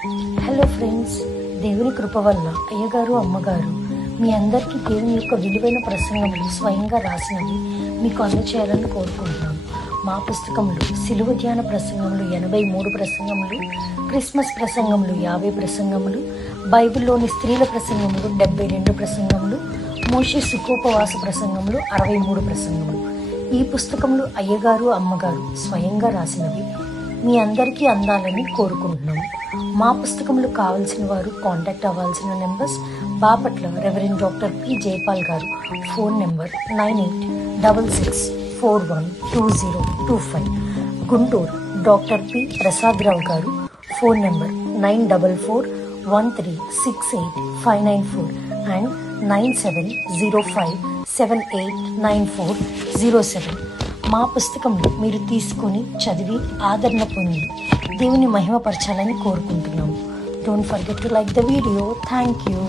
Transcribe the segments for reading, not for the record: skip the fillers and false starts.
Hello friends, దేవుని కృప వల్ల అయ్యగారు అమ్మగారు మీ అందరికీ దేవుని యొక్క విలువైన ప్రసంగములు స్వయంగా రాసినవి మీకు అందచేయాలని కోరుకుంటున్నాను. మా పుస్తకంలో సిలువ ధ్యాన ప్రసంగములు 83 ప్రసంగములు, క్రిస్మస్ ప్రసంగములు 50 ప్రసంగములు, బైబిల్లోని స్త్రీల ప్రసంగములు 72 ప్రసంగములు, మోషే సుఖోపవాస ప్రసంగములు 63 ప్రసంగములు. ఈ పుస్తకములు అయ్యగారు అమ్మగారు స్వయంగా రాసినవి మీ అందరికీ అందాలని కోరుకుంటున్నాము. మా పుస్తకములు కావాల్సిన వారు కాంటాక్ట్ అవ్వాల్సిన numbers: Bapatla reverend doctor P Jayapal garu, phone number 9866412025. Guntur doctor P Prasadarao garu, phone number 9441368594 and 9705789407. మా పుస్తకంలో మీరు తీసుకొని చదివి ఆదరణ పొంది దేవుని మహిమపరచాలని కోరుకుంటున్నాము. Don't forget to like the video. Thank you.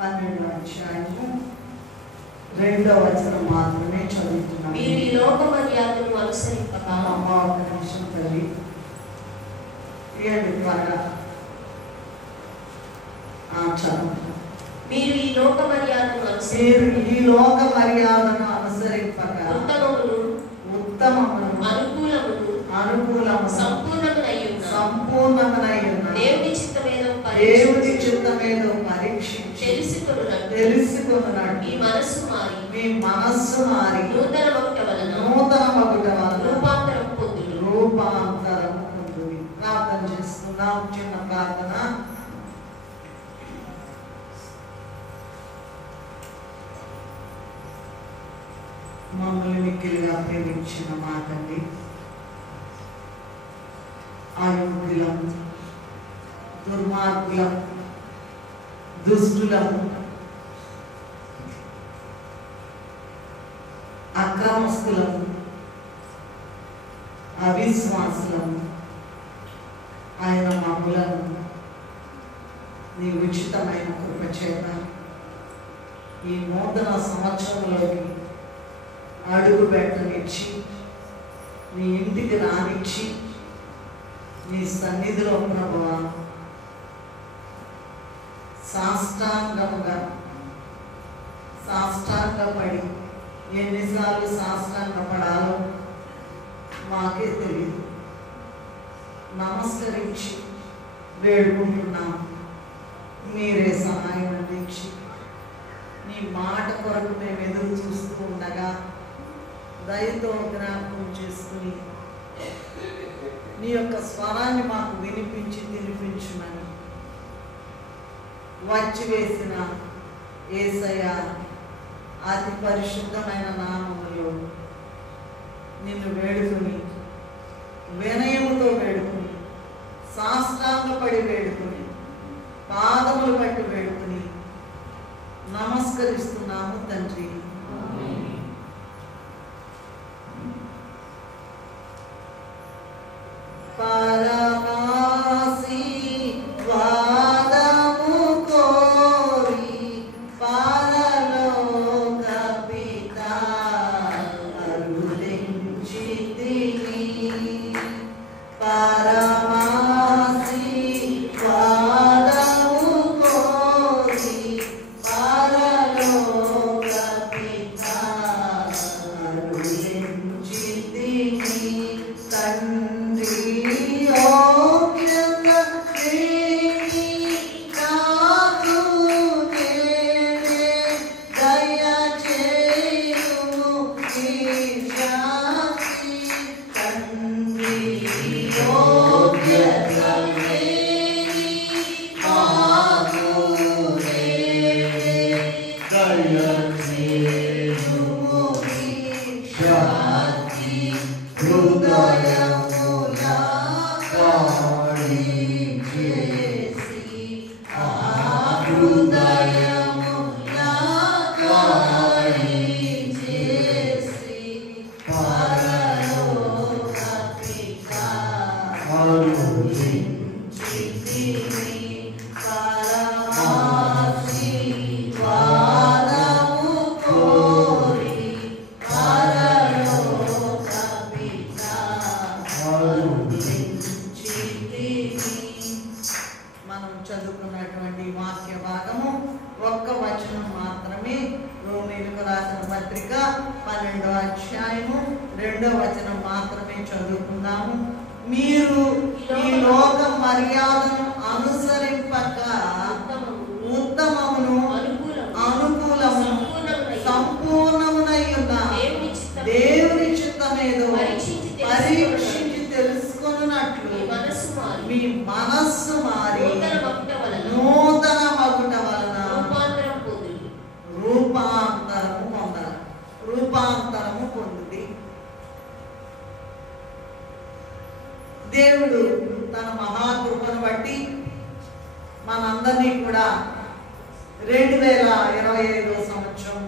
12వ అధ్యాయము 2వ వచనం మాత్రమే చదువుతున్నాను. మీరు ఈ లోక మర్యాదను అనుసరింపక. ఒక నిమిషం తల్లి, ఏడు త్వరగా మీరు ఈ లోక మర్యాదను అనుసరింపక ఉత్తమమును అనుకూలమును సంపూర్ణమునై ఉన్న దేవుని చిత్తమేదో పరీక్షించి తెలుసుకొనున్నట్టు మీ మనస్సు మారి నూతన మగుట వలన రూపాంతరం పొందును. ప్రార్థన చేస్తున్నాం. చిన్న ప్రార్థన. మమ్మల్ని మిక్కిలిగా ప్రేమించిన మా తండ్రి, అయోగ్యులం, దుర్మార్గులం, దుష్టులము, అక్రమస్తులము, అవిశ్వాసులము ఆయన మమ్ములను నీ ఉచితమైన కృప చేత ఈ నూతన సంవత్సరంలోకి అడుగు పెట్టనిచ్చి, నీ ఇంటికి రానిచ్చి, నీ సన్నిధిలో ప్రభువా సాష్టాంగపడి ఎన్నిసార్లు సాష్టాంగపడాలో మాకే తెలియదు. నమస్కరించి వేడుకుంటున్నాం. మీరే సహాయం అందించి నీ మాట కొరకు మేము ఎదురు చూస్తూ ఉండగా దయతో జ్ఞాపకం చేసుకుని నీ యొక్క స్వరాన్ని మాకు వినిపించి తినిపించుమని వచ్చి వేసిన యేసయ్య అతి పరిశుద్ధమైన నామములో నిన్ను వేడుకుని, వినయముతో వేడుకుని, సాష్టాంగపడి వేడుకుని, పాదములు పట్టి వేడుకుని నమస్కరిస్తున్నాము తండ్రి. పరమాశీర్వాదము కోరి పరలోక పిత అరుదించితివి. పరమాశీర్వాదము కోరి పరలోక పిత అరుదించితివి. తండ్రి పరమాశీర్వాదము కోరి పరలోక 12వ అధ్యాయము 2వ వచనం మాత్రమే చదువుకుందాము. మీరు ఈ లోక మర్యాదను అనుసరింపక ఉత్తమమును అనుకూలమును సంపూర్ణమునై ఉన్న దేవుని చిత్తమేదో పరీక్షించి తెలుసుకొనున్నట్లు మీ మనస్సు మారి నూతన మగుట వలన రూపాంతరము పొందుది. దేవుడు తన మహాకృపను బట్టి మనందరినీ కూడా 2025 సంవత్సరం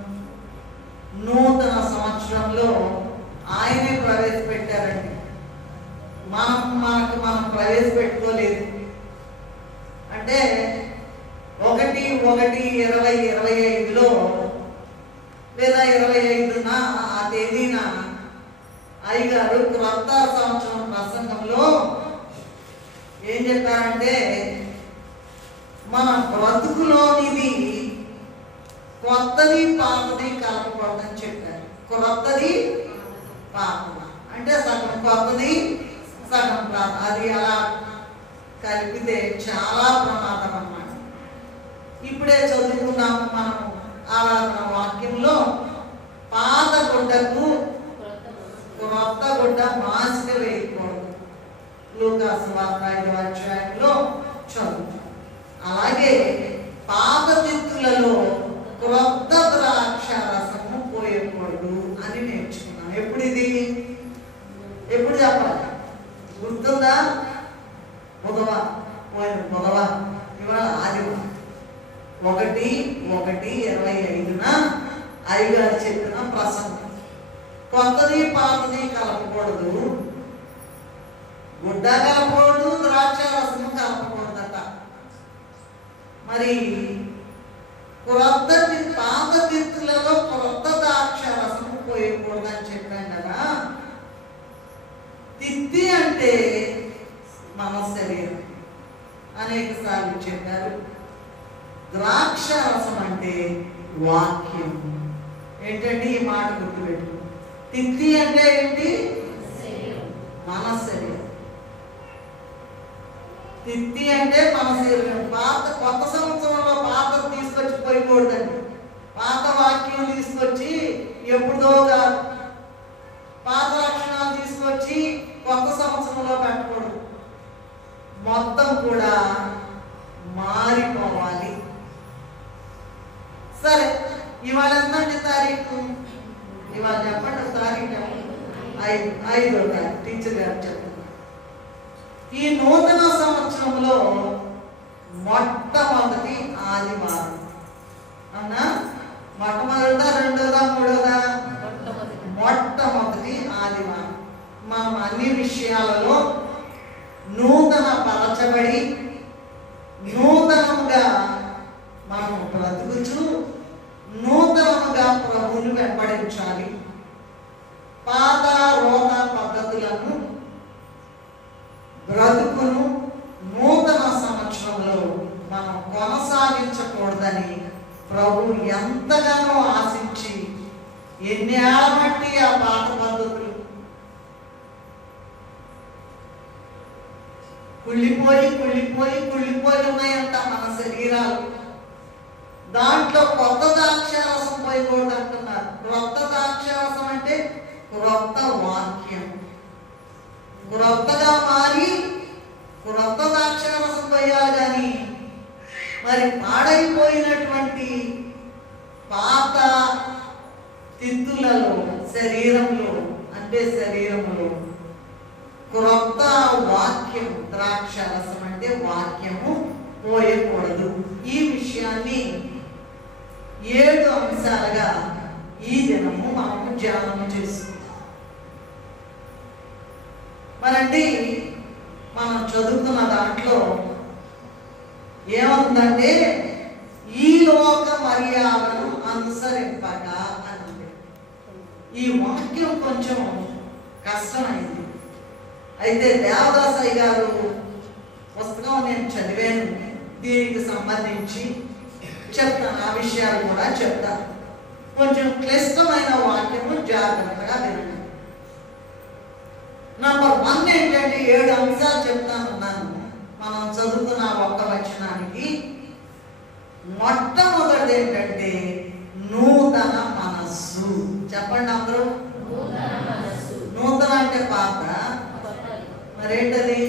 నూతన సంవత్సరంలో ఆయనే ప్రవేశపెట్టారండి. మనం ప్రవేశపెట్టుకోలేదు. అంటే 1/1/2025లో లేదా 25న ఆ తేదీన అయ్యగారు క్రొత్త సంవత్సరం ప్రసంగంలో ఏం చెప్పారంటే, మన బ్రతుకులోనిది కొత్తది పాతది కలపకూడదని చెప్పారు. కొత్తది పాతది అంటే సగం కొత్తది సగం పాత, అది అలా కలిపితే చాలా ప్రమాదం అన్నమాట. ఇప్పుడే చదువుకున్నాము మనం ఆరాధన వాక్యంలో, పాత గుడ్డకు క్రొత్త గుడ్డ మాసిక వేయకూడదు. లూకాసు వార్త 5వ అధ్యాయంలో చదువు. అలాగే పాత తిత్తులలో క్రొత్త ద్రాక్ష రసము పోయకూడదు అని నేర్చుకున్నాం. ఎప్పుడు చెప్పాలి? గుర్తుందా? బుధవారం ఇవాళ ఆదివారం 1/1/25న అయ్యగారు చెప్పిన ప్రసంగం. కొత్తది పాతది కలపకూడదు, గుడ్డ కలపకూడదు, ద్రాక్ష రసము కలపకూడదట. మరి పాత తిత్తులలో క్రొత్త ద్రాక్ష రసము పోయకూడదని చెప్పాం కదా. తిత్తి అంటే మన శరీరం అనేక సార్లు చెప్పారు. ద్రాక్ష రసం అంటే వాక్యం. ఏంటంటే ఈ మాట గుర్తుపెట్టు. తిత్తి అంటే ఏంటి? మన శరీరం. తిత్తి అంటే మన శరీరం. కొత్త సంవత్సరంలో పాత తీసుకొచ్చి పోయకూడదండి. పాత వాక్యం తీసుకొచ్చి ఎప్పుడో కాదు, పాత లక్షణాలు తీసుకొచ్చి కొత్త సంవత్సరంలో పెట్టకూడదు. మొత్తం కూడా మారిపోవాలి. సరే, ఇవాళ ఎంతండి తారీఖు? ఇవాళ చెప్పండి తారీఖు. 5వ తారీఖు. టీచర్ గారు చెప్పండి. ఈ నూతన సంవత్సరంలో మొట్టమొదటి ఆదివారం అన్నా? మొట్టమొదటిదా, రెండోదా, మూడోదా? మొట్టమొదటి ఆదివారం. మనం అన్ని విషయాలలో నూతన పరచబడి నూతనంగా మనం బ్రతుకుచు నూతనంగా ప్రభువును వెంబడించాలి. పాత రోత పద్ధతులను బ్రతుకును నూతన సంవత్సరంలో మనం కొనసాగించకూడదని ప్రభు ఎంతగానో ఆశించి ఎన్ని ఏళ్ళ బట్టి ఆ పాత పద్ధతులు కుళ్ళిపోయి ఉన్నాయంట మన శరీరాలు. దాంట్లో కొత్త ద్రాక్షారసం పోయకూడదు అంటున్నారు. క్రొత్త ద్రాక్షారసం అంటే క్రొత్త వాక్యం. క్రొత్తగా మారి క్రొత్త ద్రాక్షారసం పోయాలి. కానీ మరి పాడైపోయినటువంటి పాత తిత్తులలో శరీరంలో క్రొత్త వాక్యం, ద్రాక్షారసం అంటే వాక్యము పోయకూడదు. ఈ విషయాన్ని 7 అంశాలుగా ఈ దినము మనము ధ్యానం చేసుకుంటాం. మరండి మనం చదువుతున్న దాంట్లో ఏముందంటే, ఈ లోక మర్యాదను అనుసరింపక అని. ఈ వాక్యం కొంచెం కష్టమైంది. అయితే దేవదాసయ్య గారు పుస్తకం నేను చదివాను, దీనికి సంబంధించి చెప్తాను. ఆ విషయాలు కూడా చెప్తాను. కొంచెం క్లిష్టమైన వాక్యము, జాగ్రత్తగా వినండి. నంబర్ 1 ఏంటంటే 7 అంశాలు చెప్తానున్నాను. మనం చదువుకున్న ఒక్క వచనానికి మొట్టమొదటిది ఏంటంటే నూతన మనస్సు. చెప్పండి అందరూ. నూతన అంటే పాత, మరేంటది?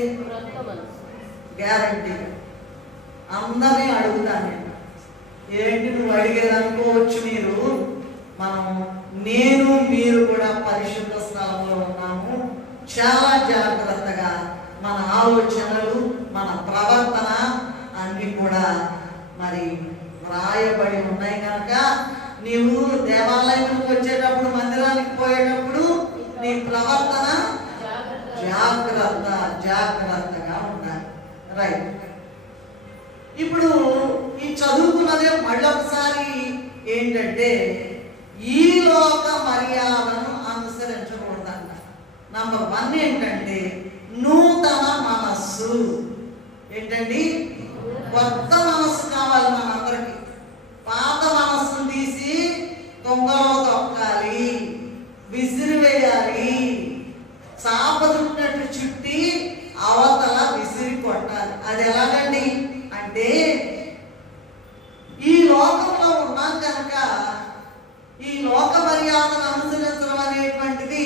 గ్యారంటీ. అందరినీ అడుగుతాను, ఏంటి నువ్వు అడిగేది అనుకోవచ్చు మీరు. నేను మీరు కూడా పరిశుద్ధ స్థలంలో ఉన్నాము. చాలా జాగ్రత్తగా మన ఆలోచనలు, మన ప్రవర్తన అన్నీ కూడా మరి వ్రాయబడి ఉన్నాయి కనుక నీవు దేవాలయానికి వచ్చేటప్పుడు, మందిరానికి పోయేటప్పుడు నీ ప్రవర్తన జాగ్రత్తగా ఉండాలి. రైట్. ఇప్పుడు ఈ చదువుకున్నదే మళ్ళొకసారి ఏంటంటే ఈ లోక మర్యాదను అనుసరించకూడదంట. నంబర్ 1 ఏంటంటే నూతన మనస్సు. ఏంటండి? కొత్త మనస్సు కావాలి మనందరికి. పాత మనస్సును తీసి దొంగలో తొక్కాలి, విసిరివేయాలి, చాప చుట్టినట్టు చుట్టి అవతల విసిరి కొట్టాలి. అది ఎలాగండి అంటే ఈ లోకంలో ఉన్నాం కనుక ఈ లోక మర్యాదను అనుసరించడం అనేటువంటిది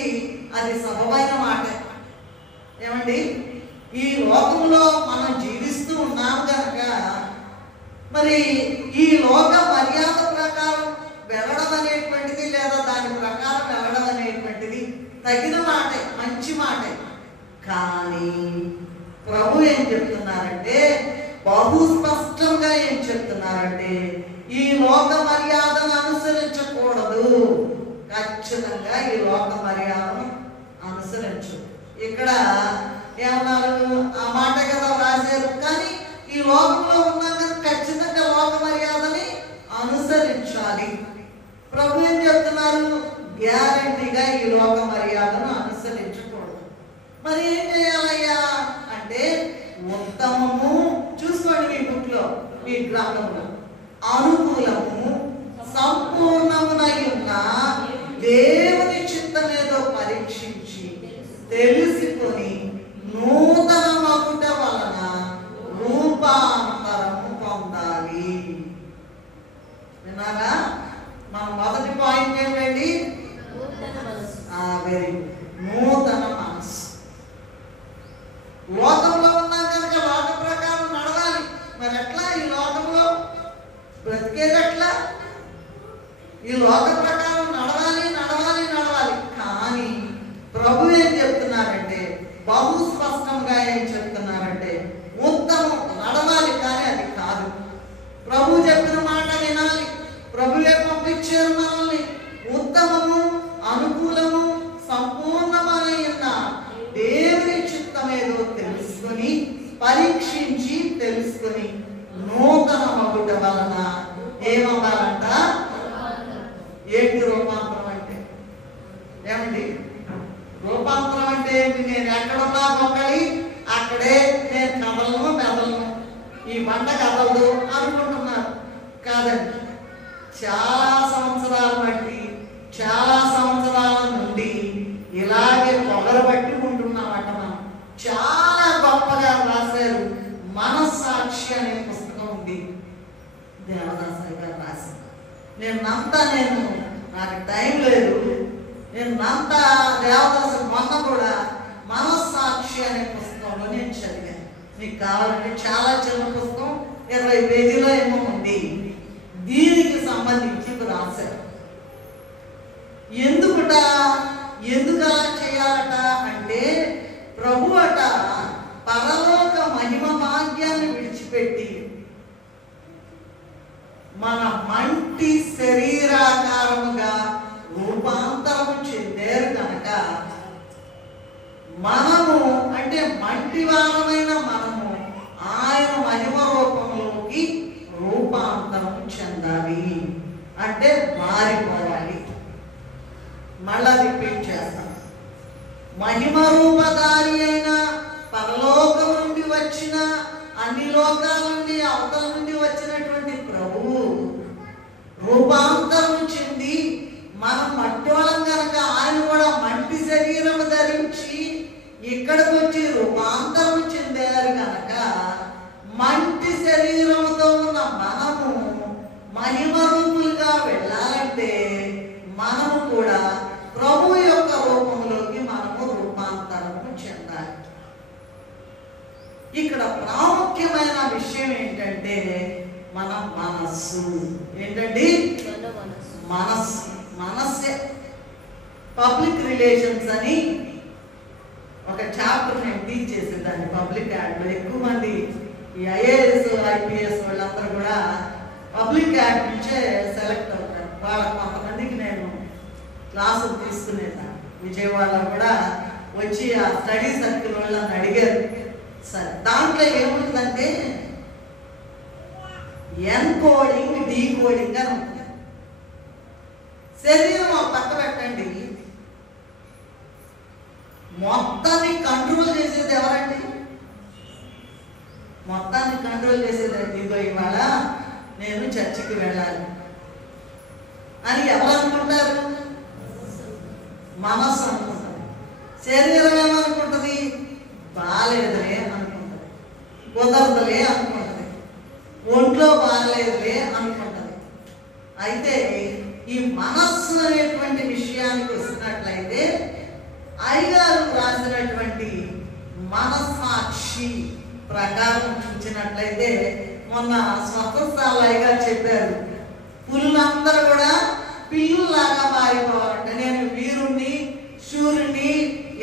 అది సబబైన మాట. ఏమండి? ఈ లోకంలో మనం జీవిస్తూ ఉన్నాం కనుక మరి ఈ లోక మర్యాద ప్రకారం వెళ్ళడం అనేటువంటిది, లేదా దాని ప్రకారం వెళ్ళడం అనేటువంటిది తగిన మాటే, మంచి మాటే. కానీ ప్రభు ఏం చెప్తున్నారంటే, బహు స్పష్టంగా ఏం చెప్తున్నారంటే ఈ లోక మర్యాదను అనుసరించకూడదు. ఖచ్చితంగా ఈ లోక మర్యాదను అనుసరించు. ఇక్కడ ఏమన్నారు? ఆ మాట కదా రాశారు. కానీ ఈ లోకంలో ఉన్నాక ఖచ్చితంగా లోక మర్యాదని అనుసరించాలి. ప్రభు ఏం చెప్తున్నారు? గ్యారంటీగా ఈ లోక మర్యాదను అనుసరించకూడదు. మరి ఏం చేయాలయ్యా అంటే ఉత్తమము, చూసుకోండి మీ బుక్లో, మీ గ్రంథంలో, అనుకూలము సంపూర్ణమునై ఉన్న దేవుని చిత్తమేదో పరీక్షించి తెలుసుకొని నూతన మగుట వలన రూపాంతరము పొందాలి. వినాలా? మన మొదటి పాయింట్ ఏంటండి? Very good. నూతన మనసు. లోకంలో ఉన్నాం కనుక లోక ప్రకారం నడవాలి. మరి ఎట్లా ఈ లోకంలో బ్రతికేది? ఎట్లా? ఈ లోక ప్రకారం నడవాలి. కానీ ప్రభు ఏం చెప్తున్నారంటే, బహు స్పష్టంగా ఏం చెప్తున్నారంటే ఉత్తమం నడవాలి, కానీ అది కాదు. ప్రభు చెప్పిన మాట వినాలి. ప్రభువే పంపించారు మనల్ని. ఉత్తమము, అనుకూలము, సంపూర్ణమైన దేవుని చిత్తమేదో తెలుసుకొని, పరీక్షించి తెలుసుకొని నూతన మగుట వలన ఏమవ్వాలంట? ఏంటి రూపాంతరం అంటే? ఏమండి రూపాంతరం అంటే ఏంటి? నేను ఎక్కడున్నా గొంగళి అక్కడే నేను మెదలను, ఈ బండ కదలదు అనుకుంటున్నారు. కాదండి. చాలా సంవత్సరాలు బట్టి, చాలా సంవత్సరాల నుండి ఇలాగే పొగరబట్టి ఉంటున్నామట మనం. చాలా గొప్పగా రాశారు. మనస్సాక్షి అనే పుస్తకం ఉంది, దేవదాసయ్య గారు రాశారు. నాకు టైం లేదు. దేవదాసు మొన్న కూడా మనస్సాక్షి అనే పుస్తకంలో నేను చదివాను. మీకు కావాలంటే చాలా చిన్న పుస్తకం, 20 పేజీలో ఏమో ఉంది. దీనికి సంబంధించి రాశారు. ఎందుకు అలా చేయాలట అంటే, ప్రభు అట పరలోక మహిమ భాగ్యాన్ని విడిచిపెట్టి మన మంటి శరీరాకారముగా రూపాంతరము చెందారు కనుక మనము అంటే మంటి వారమైన మనము ఆయన మహిమ రూపంలోకి రూపాంతరం చెందాలి. అంటే మారిపోవాలి. మళ్ళా రిపీట్ చేస్తాం. మహిమ రూపధారి అయిన పరలోకం నుండి వచ్చిన, అన్ని లోకాల నుండి అవతల నుండి వచ్చినటువంటి ప్రభువు రూపాంతరం చెంది మనం మట్టోళం కనుక ఆయన కూడా మట్టి శరీరం ధరించి ఇక్కడికి వచ్చి రూపాంతరం చెందారు కనుక మంటి శరీరముతో ఉన్న మనము మహిమ రూపులుగా వెళ్ళాలంటే మనము కూడా ప్రభు యొక్క రూపంలోకి మనము రూపాంతరము చెందాలి. ఇక్కడ ప్రాముఖ్యమైన విషయం ఏంటంటే మన మనస్సు. ఏంటండి? మనస్సే. పబ్లిక్ రిలేషన్స్ అని ఒక చాప్టర్ నేను టీచ్ చేసేదాన్ని పబ్లిక్ యాడ్లో. ఎక్కువ మంది ఈ ఐఏఎస్ ఐపీఎస్ వాళ్ళందరూ కూడా పబ్లిక్ యాడ్ నుంచే సెలెక్ట్ అవుతారు. వాళ్ళ కొంతమందికి నేను క్లాసులు తీసుకునేదాన్ని. విజయవాడలో కూడా వచ్చి ఆ స్టడీ సర్కిల్ వాళ్ళని అడిగారు. సరే, దాంట్లో ఏముంటుందంటే ఎన్కోడింగ్ డీకోడింగ్ అని ఉంటుంది. శరీరం ఒక పక్క పెట్టండి, మొత్తాన్ని కంట్రోల్ చేసేది ఎవరండి? మొత్తాన్ని కంట్రోల్ చేసేది ఇదిగో ఇవాళ నేను చర్చికి వెళ్ళాలి అని ఎవరు అనుకుంటారు? మనస్సు అనుకుంటుంది. శరీరం ఏమనుకుంటుంది? బాగాలేదులే అనుకుంటుంది, కుదరదులే అనుకుంటుంది, ఒంట్లో బాగాలేదులే అనుకుంటుంది. అయితే ఈ మనస్సు అనేటువంటి విషయానికి వస్తున్నట్లయితే అయ్యగారు రాసినటువంటి మనస్సాక్షి ప్రకారం చూసినట్లయితే మొన్న స్వతంత్రాలు అయ్యగారు చెప్పారు, పులులందరూ కూడా పిల్లులాగా మారిపోవాలంటే నేను వీరుణ్ణి శూరుణ్ణి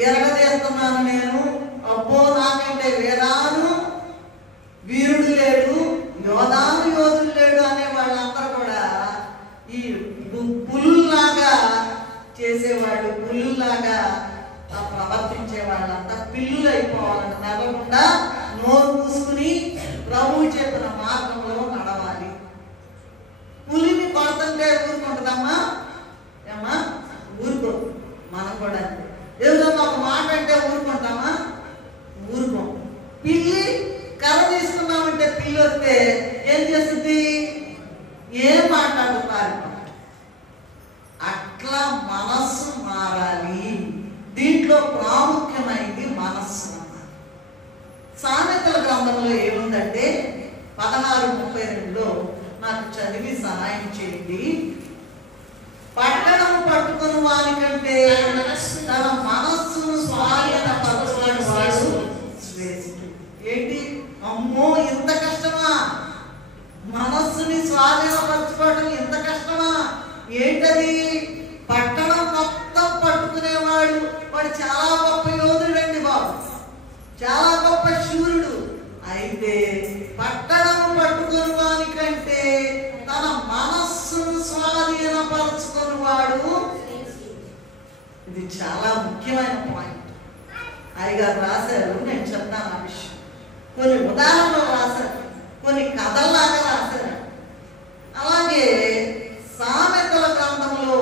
ఎరగదేస్తున్నాను, నేను అబ్బో నాకంటే వేరాను వీరుడు లేడు, యోధాను యోధుడు లేడు అనే వాళ్ళందరూ కూడా ఈ పులుల్లాగా చేసేవాళ్ళు, పులుల్లాగా ప్రవర్తించే వాళ్ళంతా పిల్లులు అయిపోవాలంట. నడవకుండా నోరు పూసుకుని ప్రభువు చెప్పిన మార్గంలో నడవాలి. పులిని కొడుతుంటే ఊరుకుంటుందమ్మా? ఏమ్మా? ఊరుకో. మనం కూడా ఎవరన్నా ఒక మాట అంటే ఊరుకుంటామా? ఊరుకోం. పిల్లి కర్ర తీసుకున్నామంటే పిల్లి వస్తే ఏం చేస్తుంది? ఏం మాట్లాడుతారు? అట్లా మనస్సు మారాలి. దీంట్లో ప్రాముఖ్యమైనది మనస్సు. సామెతల గ్రంథంలో ఏముందంటే 16:32లో నాకు చదివి సహాయం చేయండి. పట్టణం పట్టుకుని వానికంటే తన మనస్సును స్వాధీనపరచుకుని వాడు శ్రేష్ఠుడు. ఏంటి? అమ్మో ఇంత కష్టమా? మనస్సుని స్వాధీనపరచుకోవడం ఇంత కష్టమా? ఏంటది? పట్టణం మొత్తం పట్టుకునేవాడు వాడు చాలా గొప్ప యోధుడండి బాబు, చాలా గొప్ప శూరుడు. అయితే పట్టణం పట్టుకుని వానికంటే తన మనస్సును స్వాధీనపరచుకుని వాడు. ఇది చాలా ముఖ్యమైన పాయింట్ అయ్యగారు రాశారు. నేను చెప్తాను ఆ విషయం. కొన్ని ఉదాహరణలు రాశారు, కొన్ని కథల్లాగా రాశారు. అలాగే సామెతల గ్రంథంలో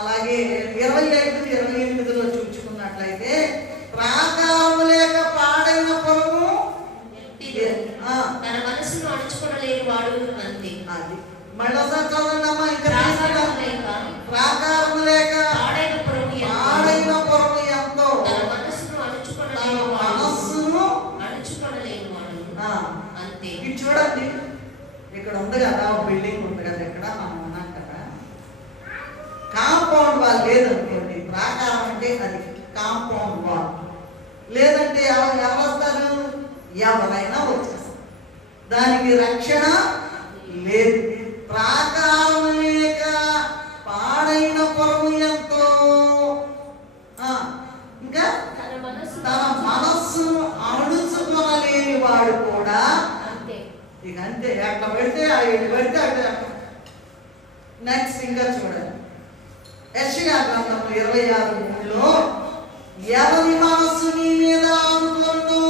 అలాగే 25-28లో చూసుకున్నట్లయితే ప్రాకారము లేక పాడైన పొలము తన మనసును అణుచుకోలేని వాడు అంతే. అది మళ్ళొకసారి చదవండి అమ్మా. ఇంకా ప్రాకారము లేక పాడైన పొలము ఎంతో తన మనసును అణుచుకోలేని వాడు అంతే. ఇది చూడండి, ఇక్కడ ఉంది కదా బిల్డింగ్ ఉంది కదా, ఇక్కడ మనం ఉన్నాం కదా, కాంపౌండ్ వాల్ లేదనుకోండి, ప్రాకారం అంటే అది కాంపౌండ్ వాల్. లేదంటే ఎవరు వస్తారు? ఎవరైనా వచ్చేస్తారు. దానికి రక్షణ లేదు. ప్రాకారం లేక పాడైన పొలము ఎంతో. ఇంకా తన మనస్సును అణుచుకొనలేని వాడు కూడా ఇక అంతే. అట్లా పెడితే పెడితే అట్లా. నెక్స్ట్ ఇంకా చూడండి, యెషయా గ్రంథం 26:3లో ఎవరి మనస్సు నీ మీద ఆనుకొనును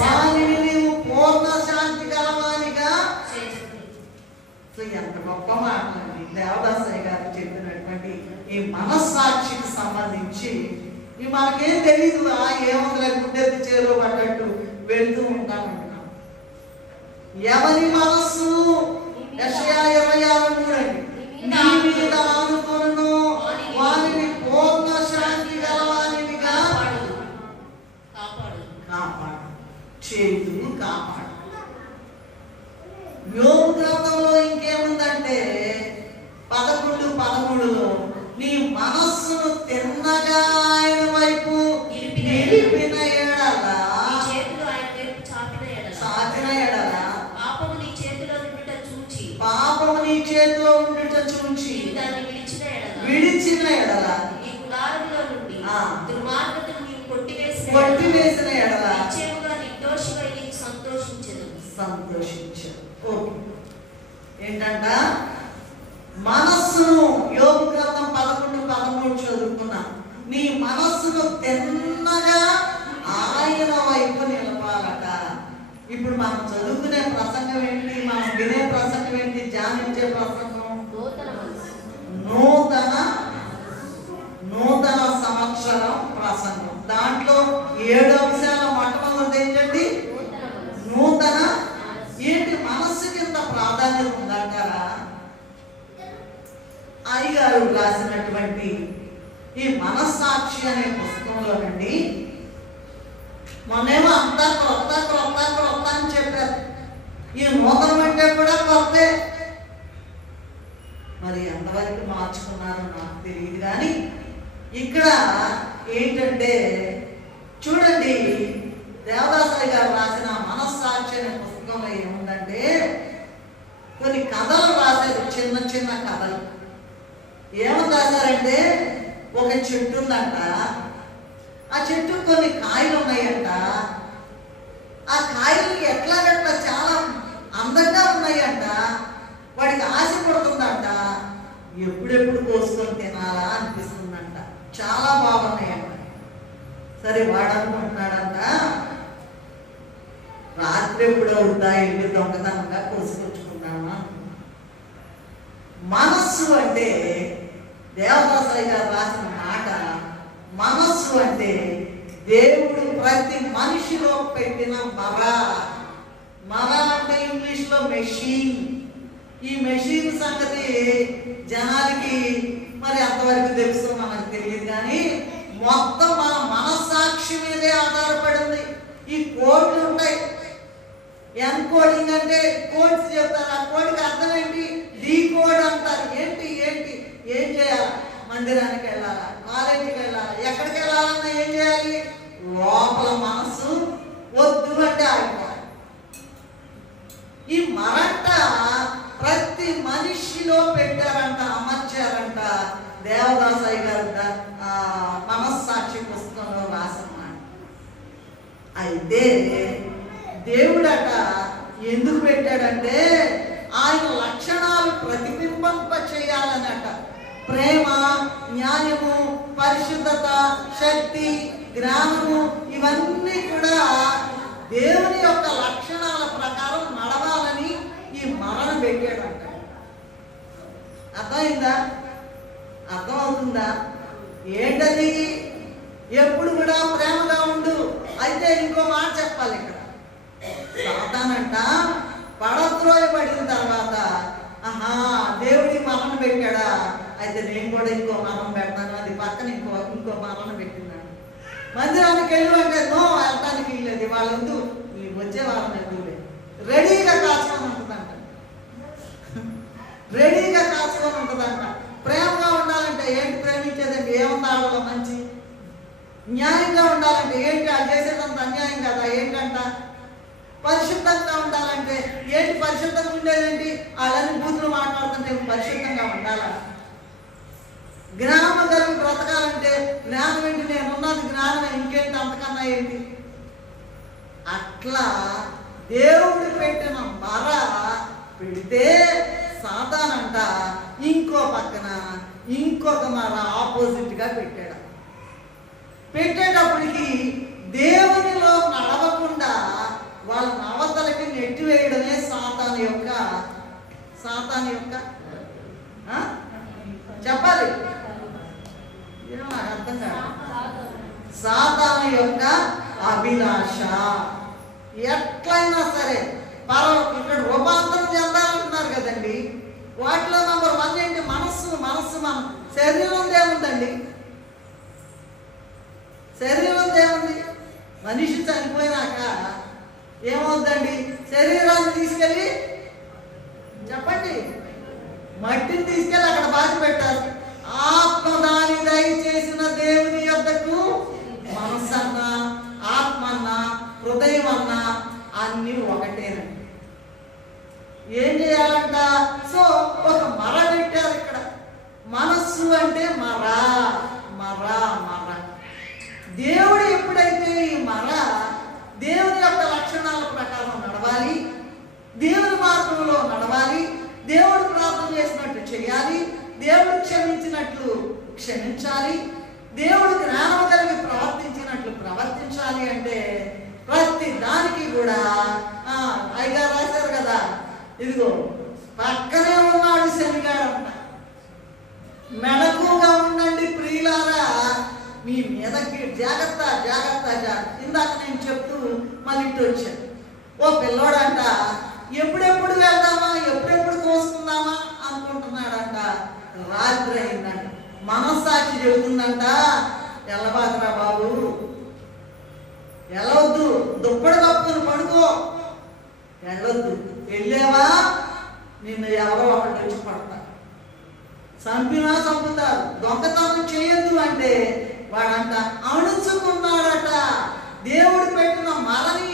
వానిని నీవు పూర్ణ శాంతి గలవానిగా. సో ఎంత గొప్ప మాటలండి దేవదాసయ్య గారు చెప్పినటువంటి ఈ మనస్సాక్షికి సంబంధించి. ఇవి మనకేం తెలీదు, ఏముందిలే గుడ్డెత్తి చేరు పడ్డట్టు వెళ్తూ ఉంటామంటున్నాం. ఎవరి మనస్సు? యెషయా 26:3 నీ మీద ఆనుకొనును వానిని పూర్ణ శాంతి గలవానివిగా కాపాడు, చేతులు కాపాడు. యోబు గ్రంథంలో ఇంకేముందంటే 11:13లో నీ మనస్సును తిన్నగా ఆయన వైపు నిలిపిన ఎడల చాచిన ఎడల పాపము నీ చేతిలో ఉండుట చూచి విడిచిన ఎడల కొట్టివేసిన ఎడల సంతోషించదు. ఏంటంట? మనస్సును, యోబు గ్రంథం 11:13 చదువుకున్నా, నీ మనస్సును తిన్నగా ఆయన వైపు నిలపాలట. ఇప్పుడు మనం చదువుకునే ప్రసంగం ఏంటి? మనం వినే ప్రసంగం ఏంటి? ధ్యానించే ప్రసంగం నూతన సంవత్సరం ప్రసంగం. దాంట్లో 7 అంశాల మొట్టమొదటి ఏంటండి? నూతన. ఏంటి మనస్సుకి ఇంత ప్రాధాన్యత ఉందంటారా? అయ్యగారు రాసినటువంటి ఈ మనస్సాక్షి అనే పుస్తకంలోనండి, మొన్నేమో అంతా క్రొత్త క్రొత్త క్రొత్త అని చెప్పారు. ఈ నూతనం అంటే కూడా కొత్తే. మరి ఎంతవరకు మార్చుకున్నారో నాకు తెలియదు. కానీ ఇక్కడ ఏంటంటే చూడండి, దేవదాసయ్య గారు రాసిన మనస్సాక్షి అనే పుస్తకంలో ఏముందంటే కొన్ని కథలు రాశారు, చిన్న చిన్న కథలు. ఏమని రాశారంటే, ఒక చెట్టు ఉందంట, ఆ చెట్టు కొన్ని కాయలు ఉన్నాయంట, ఆ కాయలు ఎట్లాగట్లా చాలా అందంగా ఉన్నాయంట, వాడికి ఆశ పడుతుందంట, ఎప్పుడెప్పుడు కోసుకొని తినాలా అనిపిస్తుందంట, చాలా బాగున్నాయంట. సరే వాడు అనుకుంటున్నాడంట, రాత్రి ఎప్పుడు అవుతా ఇల్లు దొంగతనంగా కోసుకొచ్చుకున్నామా. మనస్సు అంటే దేవదాసయ్య గారు రాసిన మాట, మనస్సు అంటే దేవుడు ప్రతి మనిషిలో పెట్టిన మర అంటే ఇంగ్లీష్లో మెషిన్. ఈ మెషిన్ సంగతి జనాలకి మరి అంతవరకు తెలుసు మనకు తెలియదు. కానీ మొత్తం మన మనస్సాక్షి మీదే ఆధారపడింది. ఈ కోడ్లు ఉంటాయి, ఎన్కోడింగ్ అంటే కోడ్స్ చెప్తారు. ఆ కోడ్కి అర్థం ఏంటి? డీ కోడ్ అంటారు. ఏంటి ఏంటి ఏం చేయాలి? మందిరానికి వెళ్ళాలా, కాలేజీకి వెళ్ళాలా, ఎక్కడికి వెళ్ళాలన్నా ఏం చేయాలి? లోపల మనస్సు వద్దు అంటే ఆగిపోవాలి. ఈ మరంట ప్రతి మనిషిలో పెట్టారంట, అమర్చారంట. దేవదాసయ్య గారు మనస్సాక్షి పుస్తకంలో రాసన్నమాట. అయితే దేవుడట ఎందుకు పెట్టాడంటే ఆయన లక్షణాలు ప్రతిబింబింప చేయాలనట. ప్రేమ, న్యాయము, పరిశుద్ధత, శక్తి, జ్ఞానము ఇవన్నీ కూడా దేవుని యొక్క లక్షణాల ప్రకారం నడవాలని ఈ మరణ పెట్టాడంట. అర్థమైందా? అర్థమవుతుందా? ఏంటది? ఎప్పుడు కూడా ప్రేమగా ఉండు. అయితే ఇంకో మాట చెప్పాలి ఇక్కడ. సాతానంట పడద్రోయబడిన తర్వాత, ఆహా దేవుడి మరణ పెట్టాడా, అయితే నేను కూడా ఇంకో మరణ పెడతాను. అది పక్కన ఇంకో మరణ పెట్టినాడు. మందిరానికి వెళ్ళు అంటే నో, వెళ్ళటానికి లేదు, వాళ్ళందు వచ్చే వాళ్ళని ఎదురులే, రెడీగా కాచుకొని ఉంటుందంట. రెడీగా కాచుకొని ఉంటుందంట. ప్రేమగా ఉండాలంటే ఏంటి? ప్రేమించేదండి ఏముంది ఆడలో మంచి. న్యాయంగా ఉండాలంటే ఏంటి? అది చేసేదంత అన్యాయం కదా, ఏంటంట. పరిశుద్ధంగా ఉండాలంటే ఏంటి? పరిశుద్ధంగా ఉండేదేంటి? వాళ్ళని బూతులు మాట్లాడుతుంటే పరిశుద్ధంగా ఉండాలా? జ్ఞానం కలిగి బ్రతకాలంటే జ్ఞానం ఏంటి? నేనున్నది జ్ఞానమే, ఇంకేంటి అంతకన్నా ఏంటి? అట్లా దేవుడు పెట్టిన మర పెడితే సాతానంట ఇంకో పక్కన ఇంకొక మర ఆపోజిట్గా పెట్టాడు. పెట్టేటప్పటికి దేవునిలో నడవకుండా వాళ్ళ అవతలకి నెట్టివేయడమే సాతాను యొక్క చెప్పాలి, నాకు అర్థం కాదు. సాతాను యొక్క అభిలాష. ఎట్లయినా సరే ఇక్కడ రూపాంతరం చెందాలంటున్నారు కదండి. వాటిలో నంబర్ 1 ఏంటి? మనస్సు. మన శరీరం ఏముందండి? శరీరం ఏముంది? మనిషి చనిపోయినాక ఏమవుద్దండి? శరీరాన్ని తీసుకెళ్ళి చెప్పండి, మట్టిని తీసుకెళ్ళి అక్కడ బాధ పెట్టారు. ఆత్మ దాని దయచేసిన దేవుని యొద్దకు మనసన్నా ఆత్మన్నా హృదయం అన్నా అన్నీ ఒకటేనండి. ఏం చేయాలంట? సో ఒక మర పెట్టారు ఇక్కడ. మనస్సు అంటే మర. దేవుడు ఎప్పుడైతే ఈ మర దేవుని యొక్క లక్షణాల ప్రకారం నడవాలి, దేవుని మార్గంలో నడవాలి, దేవుడు ప్రార్థన చేసినట్టు చేయాలి, దేవుడు క్షమించినట్లు క్షమించాలి, దేవుడు జ్ఞానం కలిగి ప్రవర్తించినట్లు ప్రవర్తించాలి అంటే ప్రతి దానికి కూడా అయ్యగారు రాశారు కదా, ఇదిగో పక్కనే ఉన్నాడు శనిగాడంట. మెడకుగా ఉండండి ప్రియులారా, మీ మీదకి జాగ్రత్త. ఇందాక నేను చెప్తూ మళ్ళీ ఇటు వచ్చాను. ఓ పిల్లోడంట ఎప్పుడెప్పుడు వెళ్దామా, ఎప్పుడెప్పుడు కోసుకుందామా అనుకుంటున్నాడంట. రాత్రి అయిందంట. మనస్సాక్షి చెబుతుందంట, వెళ్ళబాకరా బాబు, వెళ్ళవద్దు, దుప్పటి కప్పుకొని పడుకో, వెళ్ళొద్దు. వెళ్ళేవా నిన్ను ఎవరో ఒకటి వచ్చి పడతారు, చంపినా చంపుతారు. దొంగతనం చేయొద్దు అంటే వాడంట అణుచుకున్నాడట. దేవుడు పెట్టిన మరని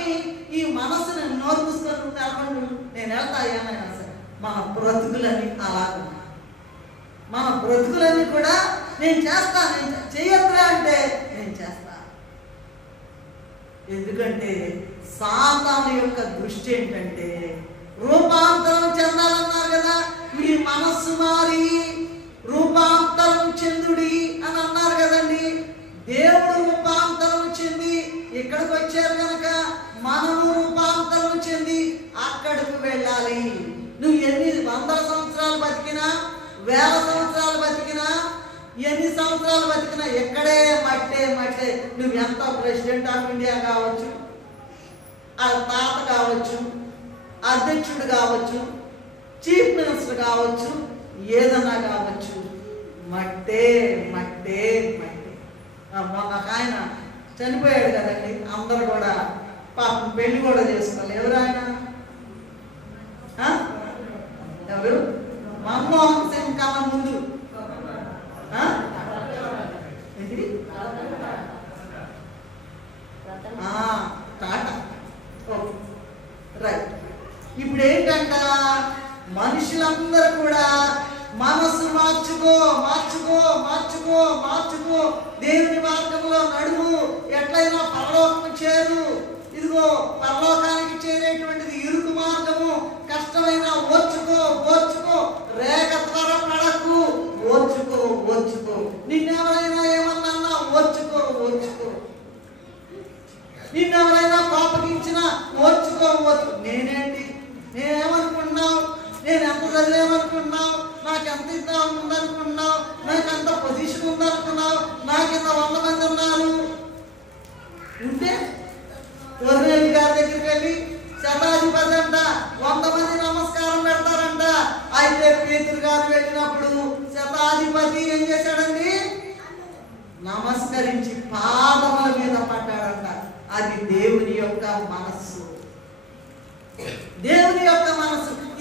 ఈ మనసుని నోరు మూసుకొని తెలపండు, నేను వెళ్తా ఏమైనా సరే. మన బ్రతుకులని అలా, మన బ్రతుకులన్నీ కూడా నేను చేస్తా, నేను చేయొద్దురా అంటే నేను చేస్తా. ఎందుకంటే సాతాను యొక్క దృష్టి ఏంటంటే రూపాంతరం చెందాలన్నారు కదా. మీ మనస్సు మారి రూపాంతరం చెందుడి అని అన్నారు కదండి. దేవుడు రూపాంతరం చెంది ఇక్కడికి వచ్చారు కనుక మనము రూపాంతరం చెంది అక్కడికి వెళ్ళాలి. నువ్వు ఎన్ని 100 సంవత్సరాలు బతికినా, 1000 సంవత్సరాలు బతికినా, ఎన్ని సంవత్సరాలు బతికినా ఎక్కడే మట్టే. నువ్వు ఎంత ప్రెసిడెంట్ ఆఫ్ ఇండియా కావచ్చు, ఆ తాత కావచ్చు, అధ్యక్షుడు కావచ్చు, చీఫ్ మినిస్టర్ కావచ్చు, ఏదన్నా కావచ్చు, మట్టే. మొన్న ఆయన చనిపోయాడు కదండి, అందరూ కూడా పాపం పెళ్లి కూడా చేసుకోవాలి. ఎవరు ఆయన? ఎవరు? మన్మోహన్ సింగ్ కన్నా ముందు టాటా. రైట్. ఇప్పుడు ఏంటంట, మనుషులందరూ కూడా మనసు మార్చుకో, దేవుని మార్గంలో నడుము, ఎట్లయినా పరలోకం చేరు. ఇదిగో పరలోకానికి చేరేటువంటిది ఇరుకు మార్గము, కష్టమైన ఓర్చుకో, రేఖ త్వర పడకు, ఓర్చుకో. నిన్నెవరైనా ఏమన్నా ఓర్చుకో. నిన్నెవరైనా కోపగించినా ఓర్చుకో. నేనేంటి, నేనేమనుకున్నావు, నేను ఎంత చదివేమనుకున్నావు, నాకు ఎంత ఇద్దా ఉందనుకున్నావు, నాకు ఎంత పొజిషన్ ఉందనుకున్నావు, నాకు ఇంత 100 మంది ఉన్నారు ఉంటే వరుణేవి గారి దగ్గరికి వెళ్ళి శతాధిపతి అంట 100 మంది నమస్కారం పెడతారంట. అయితే పేతురు గారు వెళ్ళినప్పుడు శతాధిపతి ఏం చేశాడండి? నమస్కరించి పాదముల మీద పడ్డాడంట. అది దేవుని యొక్క మనస్సు.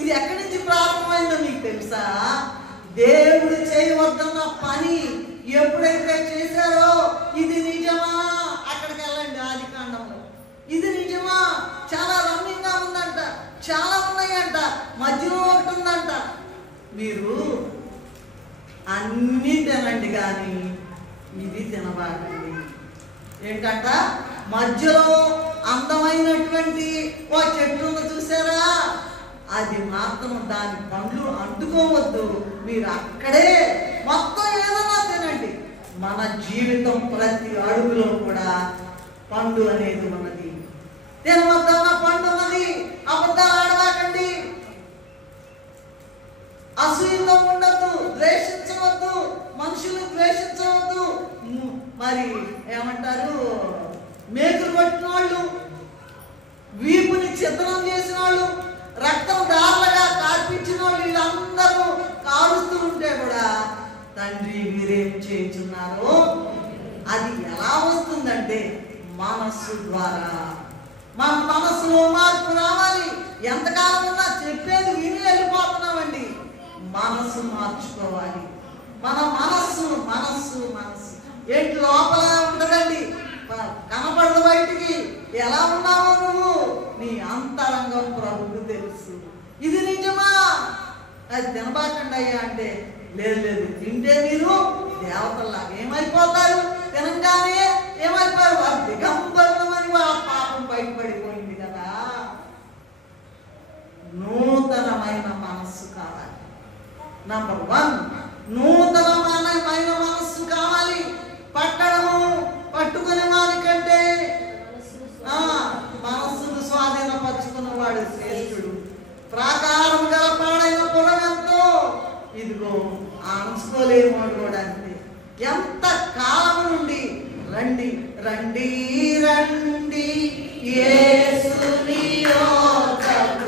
ఇది ఎక్కడి నుంచి ప్రారంభమైందో మీకు తెలుసా? దేవుడు చేయవద్దన్న పని ఎప్పుడైతే చేశారో, ఇది నిజమా? అక్కడికి వెళ్ళండి ఆదికాండంలో. ఇది నిజమా? చాలా రమ్యంగా ఉందంట, చాలా ఉన్నాయంట, మధ్యలో ఒకటి ఉందంట. మీరు అన్నీ తినండి కానీ ఇది తినబాకండి. ఏంటంట? మధ్యలో అందమైనటువంటి ఓ చెట్టు చూసారా, అది మాత్రం దాని పండ్లు అంటుకోవద్దు. మీరు అక్కడే మొత్తం ఏదన్నా తినండి. మన జీవితం ప్రతి అడుగులో కూడా పండు అనేది ఉన్నది. తినవద్దన్న పండు ఉన్నది. అబద్ధాలు ఆడవాకండి, అసూయతో ఉండద్దు, ద్వేషించవద్దు, మనుషులు ద్వేషించవద్దు. మరి ఏమంటారు, మేకులు కొట్టిన వాళ్ళు, వీపుని చిత్రం చేసిన వాళ్ళు, రక్తం దారులుగా కార్పించిన వీళ్ళందరూ కారుస్తూ ఉంటే కూడా తండ్రి మీరేం చేస్తున్నారు? అది ఎలా వస్తుందంటే మనస్సు ద్వారా. మన మనస్సులో మార్పు రావాలి. ఎంతకాలం ఉన్నా చెప్పేది విని వెళ్ళిపోతున్నామండి. మనస్సు మార్చుకోవాలి. మన మనస్సు మనస్సు మనస్సు ఏంటి లోపల ఉంటుందండి, కనపడదు బయటికి. ఎలా ఉన్నావో నువ్వు, నీ అంతరంగం ప్రభువుకు తెలుసు. ఇది నిజమా? అది తినబాకండి అయ్యా అంటే లేదు లేదు, తింటే మీరు దేవతల్లాగా ఏమైపోతారు, తినంగానే ఏమైపోయారు? వారు దిగంబరమని వాళ్ళ పాపం బయటపడిపోయింది కదా. నూతనమైన మనస్సు కావాలి. నంబర్ 1, నూతనమైన మనస్సు కావాలి. పట్టడము పట్టుకునే వారికంటే మనస్సును స్వాధీనపరుచుకున్నవాడు శ్రేష్ఠుడు. ప్రాకారం గల పాడైన పొడవెంతో ఇదిగో ఆంచుకోలేని వాడు కూడా అంతే. ఎంత కాలం నుండి రండి రండి రండి యేసుని యోధకు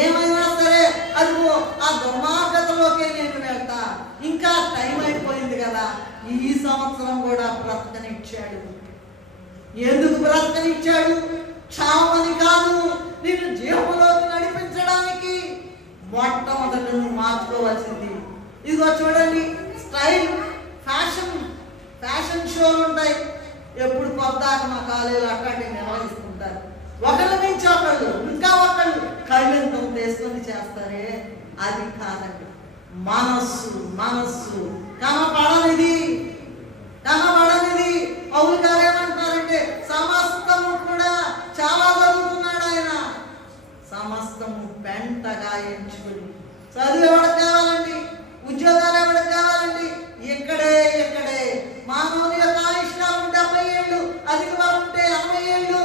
ఏమైనా సరే అదిగో ఆ దుర్మార్గతలోకే నేను వెళ్తా. ఇంకా టైం అయిపోయింది కదా. ఈ సంవత్సరం కూడా బ్రతకనిచ్చాడు. ఎందుకు బ్రతకనిచ్చాడు? క్షామని కాదు, నిన్ను జీవంలోకి నడిపించడానికి. మొట్టమొదటి నువ్వు మార్చుకోవాల్సింది ఇదిగో చూడండి. స్టైల్ ఫ్యాషన్ షోలు ఉంటాయి. ఎప్పుడు పొద్దాక మా కాలేజీలో అట్లాంటి నిర్వహిస్తుంటారు. ఒకళ్ళ నుంచి ఒకళ్ళు, ఇంకా ఒకళ్ళు కళ్ళెంతం తీసుకొని చేస్తారే, అది కాదండి. మనస్సు మనస్సు కనపడనిది పౌలు గారు ఏమంటారంటే సమస్తము కూడా చాలా చదువుతున్నాడు ఆయన. సమస్తము పెంటగా ఎంచుకుని చదువు ఎవరికి కావాలండి? ఉద్యోగాలు ఎవరికి కావాలండి? ఇక్కడే మానవుని యొక్క ఆయుష్కాలం 70 ఏళ్ళు, అధికంగా ఉంటే 80 ఏళ్ళు.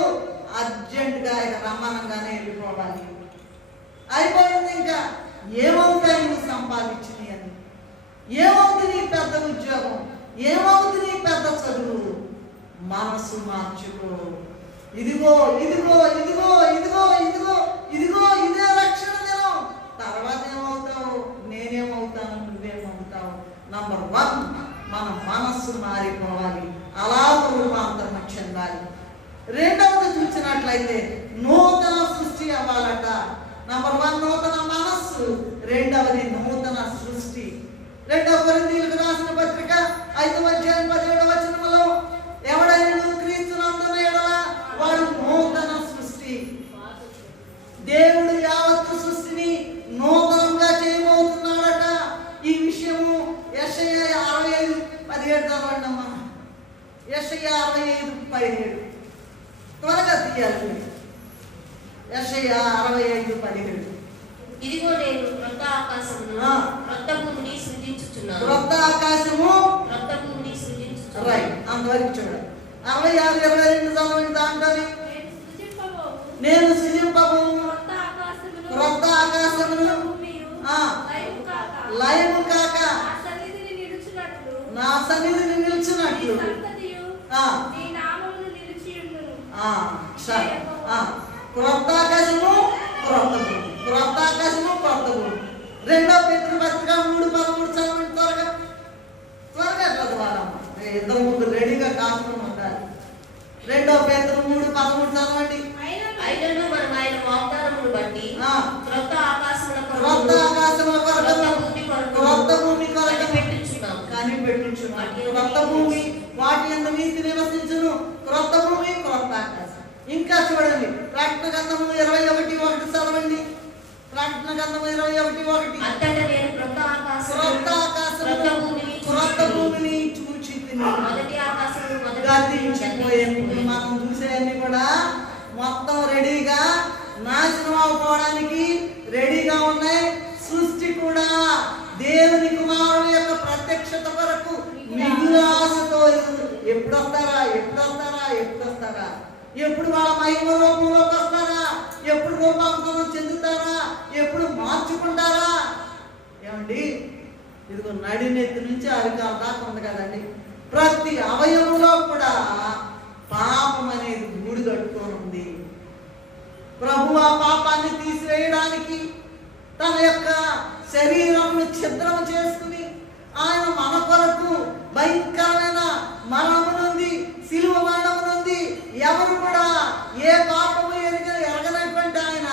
అర్జెంటుగా ఆయన రమ్మనంగానే వెళ్ళిపోవాలి. అయిపోయింది. ఇంకా ఏమవుతాయి నువ్వు సంపాదించినవి అని? ఏమవుతుంది నీ పెద్ద ఉద్యోగం? ఏమవుతుంది నీ పెద్ద చదువు? మనసు మార్చుకో. ఇదిగో ఇదిగో ఇదిగో ఇదిగో ఇదిగో ఇదిగో ఇదే రక్షణ దినం. తర్వాత ఏమవుతావు? నేనేమవుతాను, నువ్వేమవుతావు? నంబర్ 1, మన మనస్సు మారిపోవాలి. అలా రూపాంతరం చెందాలి. రెండవది చూసినట్లయితే నూతన సృష్టి అవ్వాలట. నంబర్ 1 నూతన మనస్సు, రెండవది నూతన సృష్టి. 2 కొరింథీయులకు రాసిన పత్రిక 5వ అధ్యాయం 17వ వచనములో ఎవడైనా క్రీస్తునందున్న యెడల వాడు నూతన సృష్టి. దేవుడు యావత్తు సృష్టిని నూతనంగా చేయబోతున్నాడట. ఈ విషయము యెషయా 65:17 చదవండమ్మా. యెషయా 65:17 త్వరగా తీయాలి. యెషయా 65:17 ఇదిగో నేను క్రొత్త ఆకాశమును క్రొత్త భూమిని సృజించుచున్నాను. క్రొత్త ఆకాశము క్రొత్త భూమిని సృజించుచున్నాను. రైట్, అంతవరకు చూడండి. 66:22 చదవండి. దాంట్లోని నేను సృజింపబోను క్రొత్త ఆకాశమును లయము కాక నా సన్నిధిని నిలుచున్నట్లు. క్రొత్త ఆకాశము క్రొత్త భూమి, క్రొత్త ఆకాశము క్రొత్త భూమి. 2 పేతురు పత్రిక 3:13 చదవండి. త్వరగా చదవాలమ్మా. 2 రెడీగా కాసుకొని ఉండాలి. 2 పేతురు 3:13 చదవండి. అయినను మనం ఆయన వాగ్దానమును బట్టి క్రొత్త ఆకాశముల క్రొత్త భూమి కొరకు కనిపెట్టుచున్నాం. క్రొత్త భూమి వాటి యందు నీతి నివసించును. క్రొత్త భూమి క్రొత్త ఆకాశం. ఇంకా చూడండి, ప్రకటన గ్రంథము 21:1 చదవండి. ప్రకటన గ్రంథము 21:1 అంతటా నేను క్రొత్త ఆకాశము క్రొత్త భూమిని చూచి తిని మొదటి ఆకాశము గతి ఇప్పుడు మనం చూసేవన్నీ కూడా మొత్తం రెడీగా నాశనం అవ్వడానికి రెడీగా ఉన్నాయి. సృష్టి కూడా దేవుని కుమారుడు యొక్క ప్రత్యక్షత కొరకు మిగులు ఆశతో ఎప్పుడు వస్తారా, ఎప్పుడు వస్తారా, ఎప్పుడు వస్తారా, ఎప్పుడు వాళ్ళ మహిమ రూపంలోకి వస్తారా, ఎప్పుడు రూపాంతరం చెందుతారా, ఎప్పుడు మార్చుకుంటారా? ఏమండి, ఇదిగో నడినెత్తి నుంచి అరికాల దాకా ఉంది కదండి. ప్రతి అవయవంలో కూడా పాపం అనేది గూడు కట్టుకొని ఉంది. ప్రభు ఆ పాపాన్ని తీసివేయడానికి తన యొక్క శరీరంను ఛిద్రం చేసుకుని ఆయన మన కొరకు భయంకరమైన మరణమునుంది, సిలువ మరణమునుంది. ఎవరు కూడా ఏ పాపము ఎరగనటువంటి ఆయన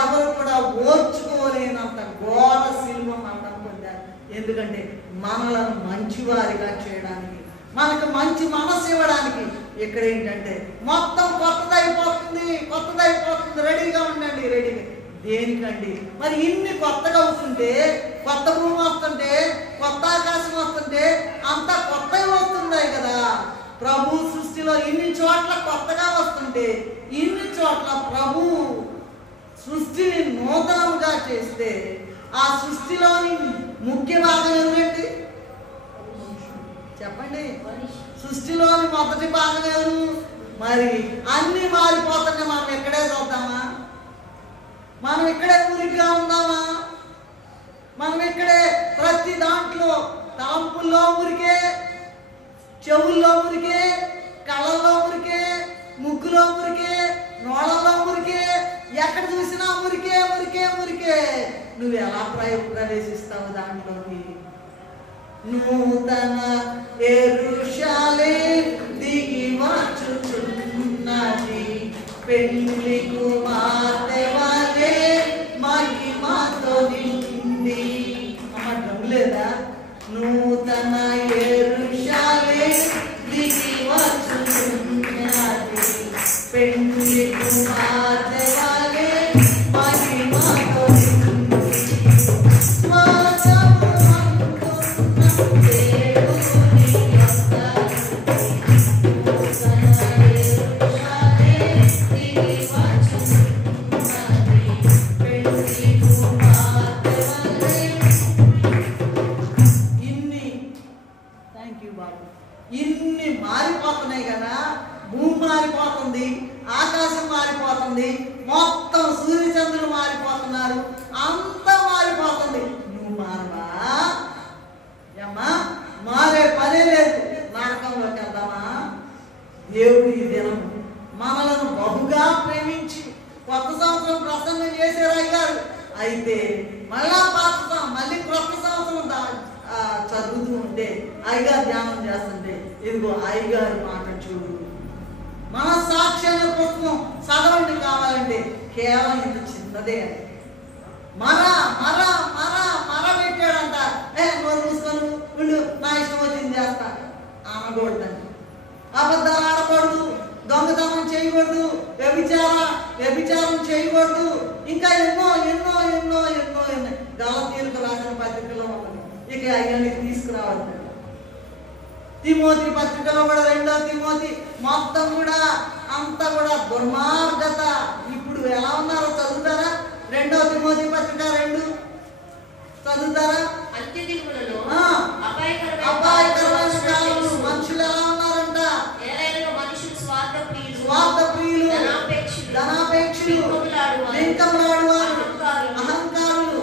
ఎవరు కూడా ఓర్చుకోలేనంత ఘోర సిలువ మరణం పొందారు. ఎందుకంటే మనలను మంచివారిగా చేయడానికి, మనకు మంచి మనసు ఇవ్వడానికి. ఇక్కడ ఏంటంటే మొత్తం కొత్తదైపోతుంది, కొత్తదైపోతుంది. రెడీగా ఉండండి, రెడీగా. దేనికండి? మరి ఇన్ని కొత్తగా వస్తుంటే, కొత్త భూమి వస్తుంటే, కొత్త ఆకాశం వస్తుంటే అంతా కొత్తగా వస్తున్నాయి కదా. ప్రభు సృష్టిలో ఇన్ని చోట్ల కొత్తగా వస్తుంటే, ఇన్ని చోట్ల ప్రభు సృష్టిని నూతనంగా చేస్తే ఆ సృష్టిలోని ముఖ్య భాగం ఏమిటి చెప్పండి? సృష్టిలోని మొదటి భాగం ఎవరు? మరి అన్ని మారిపోతుంటే మనం ఎక్కడే చూద్దామా? మనం ఇక్కడే ఊరిగా ఉందామా? మనం ఇక్కడే ప్రతి దాంట్లో తాంపుల్లో ఊరికే, చెవుల్లో ఊరికే, కళ్ళల్లో ఊరికే, ముక్కులో ఊరికే, నోళ్ళల్లో ఊరికే, ఎక్కడ చూసినా ఊరికే ఊరికే ఊరికే. నువ్వు ఎలా ప్రవేశిస్తావు దాంట్లోకి? నూతన యెరూషలేము దిగి వచ్చుచున్నది, పెళ్లి కుమార్తె వలె మహిమతో నిండి. అమ్మ డబ్బులేదా? నూతన యెరూషలేము దిగి వచ్చుచున్నది, పెళ్లి కుమార్తె వలె మహిమతో నిండి. ఇన్ని మారిపోతున్నాయి కదా. భూమి మారిపోతుంది, ఆకాశం మారిపోతుంది, మొత్తం సూర్యచంద్రులు మారిపోతున్నారు, అంతా మారిపోతుంది. నువ్వు మారవా? ఏమ్మా, మారే పనే లేదు. నరకంలోకి వెళ్దామా? దేవుడు ఈ దినం మనలను బహుగా ప్రేమించి కొత్త సంవత్సరం ప్రసన్నం చేశారు అయ్యారు. అయితే మళ్ళీ కొత్త సంవత్సరం చదువుతూ ఉంటే, అయ్యగారు ధ్యానం చేస్తుంటే, ఇదిగో అయ్యగారి మాట చూడు. మన సాక్ష్యాల పుస్తకం చదవండి కావాలంటే కేవలం ఇంత చిన్నదే. మర పెట్టాడంట. నోరు మూసుకొని ఉండు, నా ఇష్టం వచ్చింది చేస్తా అనకూడదండి. అబద్ధాలు ఆడకూడదు, దొంగతనం చేయకూడదు, వ్యభిచారం చేయకూడదు. ఇంకా ఎన్నో ఎన్నో ఎన్నో ఎన్నో ఎన్నో గలతీయులకు రాసిన పత్రికలో ఉన్నది. ఇక అయ్యాన్ని తీసుకురావాలి. తిమోతి పత్రికలో కూడా, 2వ తిమోతి మొత్తం కూడా అంతా కూడా దుర్మార్గత. ఇప్పుడు ఎలా ఉన్నారో చదువుతారా? 2వ తిమోతి పత్రిక 2 చదువుతారా? అంత్యదినములలో అపాయకరమైన కాలము. మనుషులు ఎలా ఉన్నారంట? మనుషులు స్వార్థప్రియులు, ధనాపేక్షులు, వెంకములాడువారు, అహంకారులు,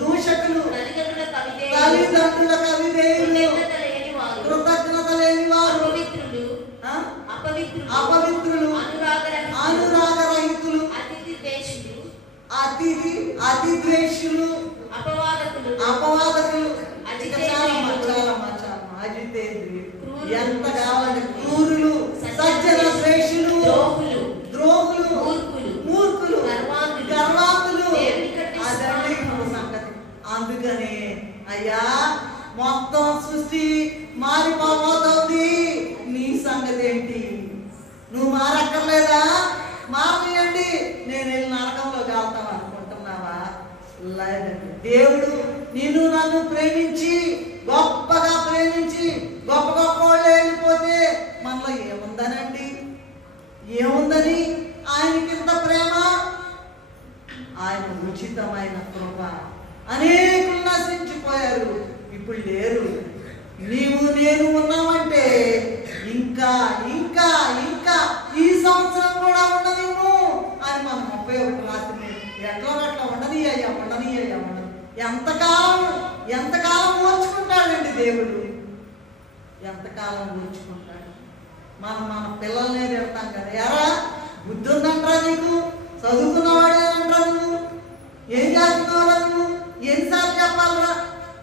దూషకులు, తల్లిదండ్రుల కవిదేయులు, కృతజ్ఞత లేని వారు, అపవిత్రులు, అనురాగరహితులు, అతిద్వేషులు, అపవాదకులు, అజితేంద్రియులు, ఎంత కావాలంటే క్రూరులు, సజ్జన ద్వేషులు, ద్రోహులు, మూర్ఖులు, గర్వాంతులు. అదండి సంగతి. అందుకని అయ్యా, మొత్తం సృష్టి మారిపోబోతోంది. నీ సంగతి ఏంటి? నువ్వు మారక్కర్లేదా? మారనియండి, నేను వెళ్ళి నరకంలోకి వెళ్తాను అనుకుంటున్నావా? లేదండి. దేవుడు నిన్ను నన్ను ప్రేమించి, గొప్పగా ప్రేమించి, గొప్ప గొప్ప వాళ్ళు వెళ్ళిపోతే మనలో ఏముందనండి? ఉచితమైన కృప. అనేకులు నశించిపోయారు, ఇప్పుడు లేరు. నీవు నేను ఉన్నామంటే ఇంకా ఇంకా ఇంకా ఈ సంవత్సరం కూడా ఉండనివ్వు అని మనం 31 రాత్రి ఎట్లా ఉండనియ్యా ఎంతకాలం ఓర్చుకుంటాడండి దేవుడు, ఎంతకాలం ఓర్చుకుంటాడు. మన పిల్లల్నే తిడతాం కదా, ఎరా బుద్ధి ఉందంటారా నీకు, చదువుకున్నవాడేనంటారా నువ్వు, ఏం చేస్తున్నావురా నువ్వు, ఎన్నిసార్లు చెప్పాలరా.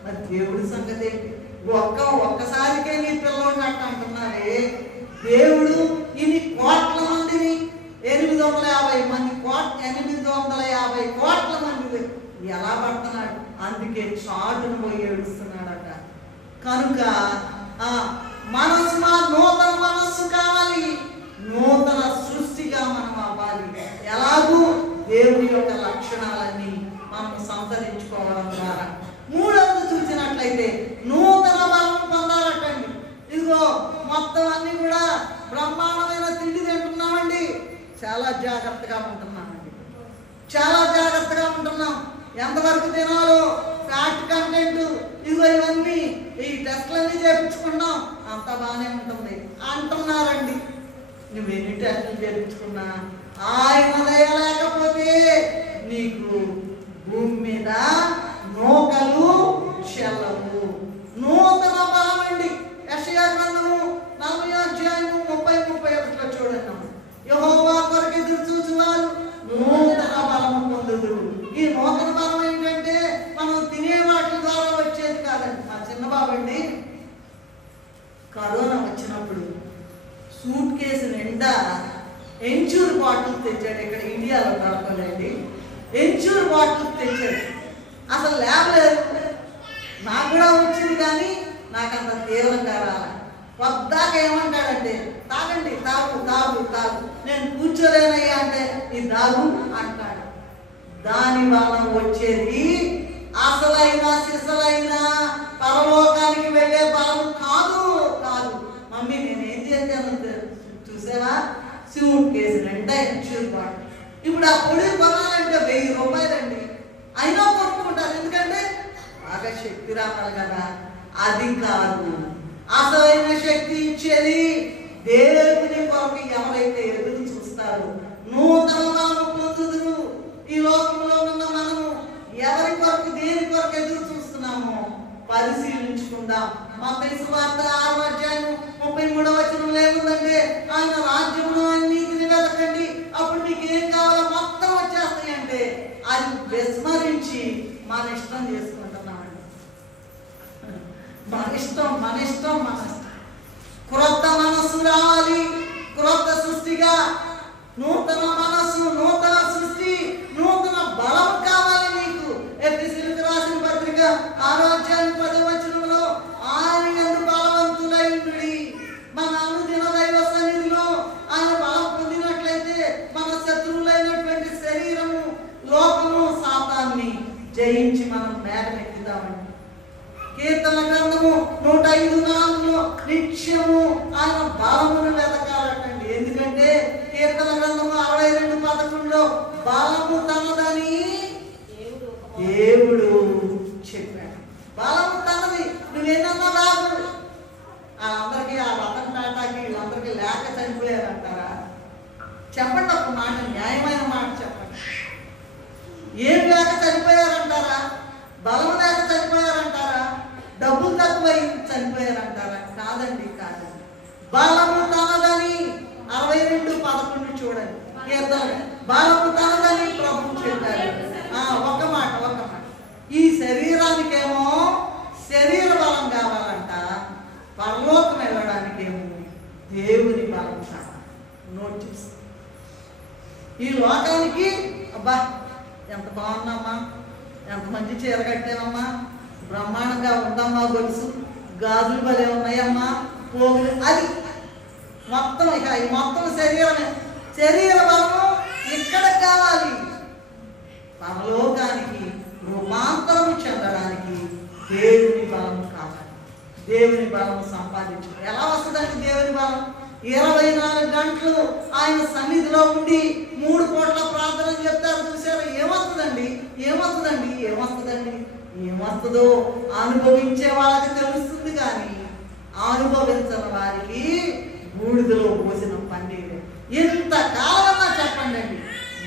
మరి దేవుడి సంగతి ఏంటి? ఒక్కసారికే నీ పిల్లల్ని అట్ట అంటున్నారే. దేవుడు ఇన్ని కోట్ల మందిని 850 మంది 850 కోట్ల మంది ఎలా పడుతున్నాడు? అందుకే చాటును పోయి ఏడుస్తున్నాడట. కనుక నూతన మనస్సు కావాలి, నూతన సృష్టిగా మనం అవ్వాలి. ఎలాగూ దేవుని యొక్క లక్షణాలన్నీ మనం సంతరించుకోవడం ద్వారా. మూడవది చూసినట్లయితే నూతన బలం పొందాలటండి. ఇదిగో మొత్తం అన్ని కూడా బ్రహ్మాండమైన తిండి తింటున్నామండి, చాలా జాగ్రత్తగా ఉంటున్నాం. ఎంతవరకు తినాలో ఫ్యాట్ కంటెంట్ ఇదిగో ఇవన్నీ ఈ టెస్ట్లన్నీ చేయించుకున్నాం, అంత బాగానే ఉంటుంది అంటున్నారండి. నువ్వు ఎన్ని టెస్టులు చేయించుకున్నా ఆయన దయ లేకపోతే నీకు భూమి మీద నూకలు చెల్లవు. నూతన బలం అండి. యెషయా గ్రంథము 40వ అధ్యాయము 30-31 చూడండి. యెహోవా కొరకు ఎదురు చూచువారు నూతన బలము పొందుదురు. ఈ నూతన బలం ఏంటంటే మనం తినే వాటి ద్వారా వచ్చేది కాదండి. మా చిన్న బాబండి కరోనా వచ్చినప్పుడు సూట్ కేసు నిండా ఎంచూర్ బాటిల్ తెచ్చాడు. ఇక్కడ ఇండియాలో దొరకలేండి, ఎంచూర్ బాటిల్ తెచ్చాడు. అసలు ల్యాబ్ లేదు, నాకు కూడా వచ్చింది కానీ నాకు అంత తీవ్రంగా రాలే. పొద్దాక ఏమంటాడంటే తాగండి, తాగు తాగు తాగు. నేను కూర్చోలేనయ్యా అంటే ఈ తాగు అంటాడు. దాని వలన వచ్చేది అసలైన సిసలైన పరలోకానికి వెళ్ళే బలం కాదు. మమ్మీ నేనేం చేశాను చూసావా, సూట్ కేసు నిండా ఎంచూర్ బాటిల్. ఇప్పుడు ఆ పొడి కొనాలంటే 1000 రూపాయలండి. అయినా కొనుక్కుంటారు, ఎందుకంటే బాగా శక్తి రావాలి కదా. అది కాదు, అసలైన శక్తి ఇచ్చేది దేవుని కొరకు ఎవరైతే ఎదురు చూస్తారో నూతన బలము పొందుదురు. ఈ లోకంలో ఉన్న మనము ఎవరి కొరకు దేని కొరకు ఎదురు చూస్తున్నామో పరిశీలించుకుందాం. మత్తయి సువార్త 6వ అధ్యాయం 33వ వచనంలో ఏముందంటే ఆయన రాజ్యమును ఆయన నీతిని వెతకండి, అప్పుడు మీకు ఏం కావాలో మొత్తం వచ్చేస్తాయి అంటే అది విస్మరించి మన ఇష్టం చేసుకుంటున్నామండి. మన ఇష్టం. క్రొత్త మనస్సు రావాలి, క్రొత్త సృష్టిగా. నూతన మనస్సు, నూతన సృష్టి, నూతన బలం కావాలి నీకు. ఎఫెసీయులకు రాసిన పత్రిక 6వ అధ్యాయం 10వ వచనంలో ఆయన యందు బలవంతులై ఉండుడి. మన అనుదిన దైవ సన్నిధిలో ఆయన బలం పొందినట్లయితే మన శత్రువులైనటువంటి శరీరము, లోకము, సాతాన్ని జయించి మనం మేఘమెక్కుతామండి. కీర్తన గ్రంథము 105:4 నిత్యము ఆయన బలమును వెతకాలటండి. ఎందుకంటే కీర్తన గ్రంథము 62:11 బలము తనదని దేవుడు చెప్పాడు. బలము తనది, నువ్వేనన్నా రాదు. వాళ్ళందరికీ ఆ రతన్ టాటాకి వీళ్ళందరికీ లేక చనిపోయారంటారా? చెప్పండి, ఒక మాట, న్యాయమైన మాట చెప్పండి. ఏం లేక చనిపోయారంటారా? బలం లేక చనిపోయారంటారా? డబ్బులు తక్కువై చనిపోయారంటారా? కాదండి. బలము తనదని 62:11 చూడండి. కీర్తన బలము తనదని ప్రభువు చెప్పారు. ఒక మాట. ఈ శరీరానికేమో శరీర బలం కావాలంట, పరలోకం వెళ్ళడానికేమో దేవుని బలం కావాలి. నోట్ చేసి ఈ లోకానికి అబ్బా ఎంత బాగున్నామ్మా, ఎంత మంచి చీర కట్టావమ్మా, బ్రహ్మాండంగా ఉందమ్మా, గొలుసు గాజులు భలే ఉన్నాయమ్మా, పోగులు, అది మొత్తం. ఇక ఈ మొత్తం శరీరమే. శరీర బలము ఇక్కడ కావాలి. పరలోకానికి రూపాంతరం చెందడానికి దేవుని బలం కావాలి. దేవుని బలం సంపాదించు. ఎలా వస్తుందండి దేవుని బలం? 24 గంటలు ఆయన సన్నిధిలో ఉండి 3 పూట్ల ప్రార్థన చెప్తారు. చూసారా? ఏమవుతుందండి? ఏమవుతుందండి? ఏమవుతుందండి? ఏమవుతుందో అనుభవించే వాళ్ళకి తెలుస్తుంది, కానీ అనుభవించని వారికి బూడిదలో పోసిన పన్నీరు. ఎంత కాలమన్నా చెప్పండి అండి,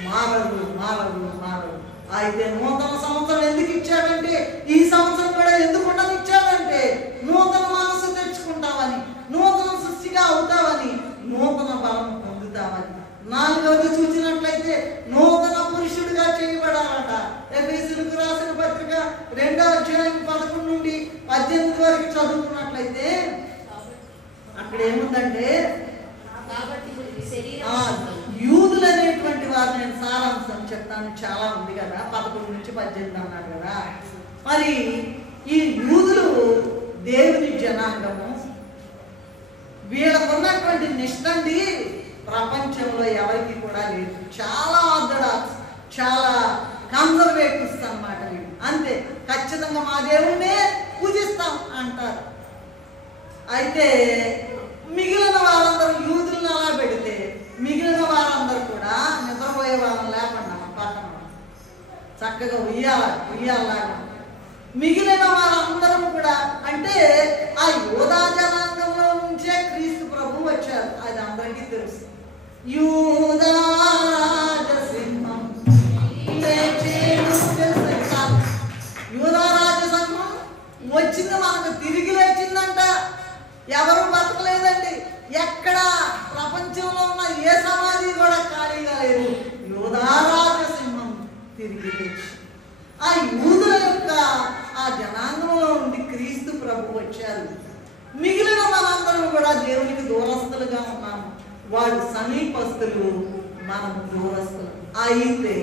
మారదు మారదు మారదు. అయితే నూతన సంవత్సరం ఎందుకు ఇచ్చాడంటే, ఈ సంవత్సరం కూడా ఎందుకు ఉండనిచ్చాడంటే నూతన మనసు తెచ్చుకుంటామని, నూతన సృష్టిగా అవుతావని, నూతన బలం పొందుతామని. 4వది చూసినట్లయితే నూతన పురుషుడిగా చేయబడాలట. ఎఫెసీయులకు రాసిన పత్రిక 2వ అధ్యాయం 11 నుండి 18 వరకు చదువుకున్నట్లయితే అక్కడ ఏముందంటే, యూదులు అనేటువంటి వారు, నేను సారాంశం చెప్తాను, చాలా ఉంది కదా, 11 నుంచి 18 అన్నాడు కదా. మరి ఈ యూదులు దేవుని జనాంగము, వీళ్ళకున్నటువంటి నిష్టండి ప్రపంచంలో ఎవరికి కూడా లేదు. చాలా ఆర్తడాక్స్, చాలా కన్జర్వేటివ్స్ అన్నమాట వీళ్ళు. అంతే, ఖచ్చితంగా మా దేవుణ్ణే పూజిస్తాం అంటారు. అయితే మిగిలిన వారందరూ యూదులను అలా పెడితే మిగిలిన వారందరూ కూడా నిద్రపోయే వాళ్ళని లేకుండా పక్కన చక్కగా ఉయ్యాలాగా మిగిలిన వారందరం కూడా, అంటే ఆ యోధా జనాంగంలో నుంచే క్రీస్తు ప్రభు వచ్చారు. అది అందరికీ తెలుసు. యూదా రాజసింహం, యూదా రాజసింహం వచ్చింది, మనకు తిరిగి లేచిందంట. ఎవరు బతకలేదండి. ఎక్కడ ప్రపంచంలో ఉన్న ఏ సమాధి కూడా ఖాళీగా లేదు. యూదా రాజసింహం తిరిగి లేచి ఆ యూదుల యొక్క ఆ జనాంగంలో ఉండి క్రీస్తు ప్రభు వచ్చారు. మిగిలిన మనందరం కూడా దేవునికి దూరస్తులుగా ఉన్నాము. వాడు సమీపస్తులు, మనం దూరస్తులు. అయితే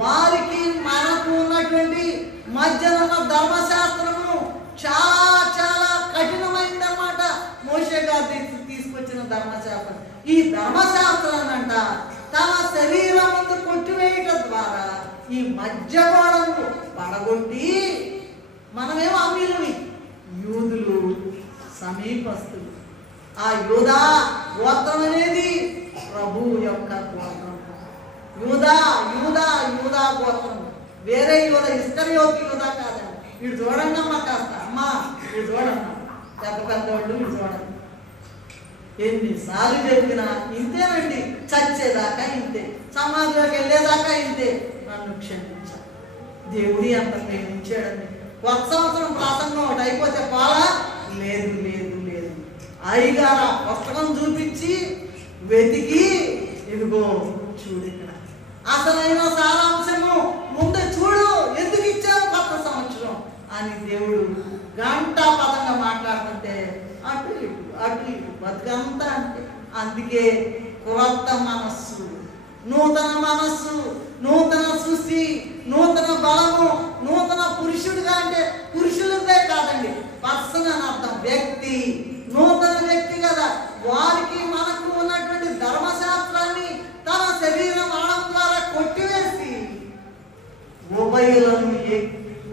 వారికి మనకు ఉన్నటువంటి మధ్యన ధర్మశాస్త్రము చాలా చాలా కఠినమైందన్నమాట. మోషే గారు తీసుకొచ్చిన ధర్మశాస్త్రం. ఈ ధర్మశాస్త్రాన్ని అంట తన శరీరం ముందు కొట్టివేయటం ద్వారా ఈ మధ్య గోడను పడగొట్టి, మనమేమో అమీలమి, యూదులు సమీపస్తులు. ఆ యూదా గోత్రం అనేది ప్రభువు యొక్క గోత్రం. యూదా యూదా యూదా గోత్రం, వేరే యూదా, ఇస్కరియోతు యూదా కాదండి. వీడు చూడండి అమ్మా, కాస్త అమ్మా వీడు చూడండి, పెద్ద పెద్దవాళ్ళు వీడు చూడండి. ఎన్నిసార్లు చెప్పినా ఇంతేనండి, చచ్చేదాకా ఇంతే, సమాధిలోకి వెళ్ళేదాకా ఇంతే. నన్ను క్షమించాలి, దేవుడి అంత ప్రేమించాడండి. 1 సంవత్సరం ప్రసంగం ఒకటి అయిపోతే పోలా? లేదు లేదు లేదు. అయ్యగారు ఆ పుస్తకం చూపించి వెతికి, ఇదిగో చూడు ఇక్కడ అసలైన సారాంశము ముందే చూడు, ఎందుకు ఇచ్చారు కొత్త సంవత్సరం అని దేవుడు గంటా పదంగా మాట్లాడుతుంటే అటు ఇటు అటు ఇటు బతుకంతా అంటే. అందుకే క్రొత్త మనస్సు, నూతన మనస్సు, నూతన సృష్టి, నూతన బలము, నూతన పురుషుడుగా, అంటే పురుషులదే కాదండి, పర్సన్ అని అర్థం, వ్యక్తి, నూతన వ్యక్తి కదా. వారికి మనకు ఉన్నటువంటి ధర్మశాస్త్రాన్ని తన శరీరం ఆడం ద్వారా కొట్టివేసి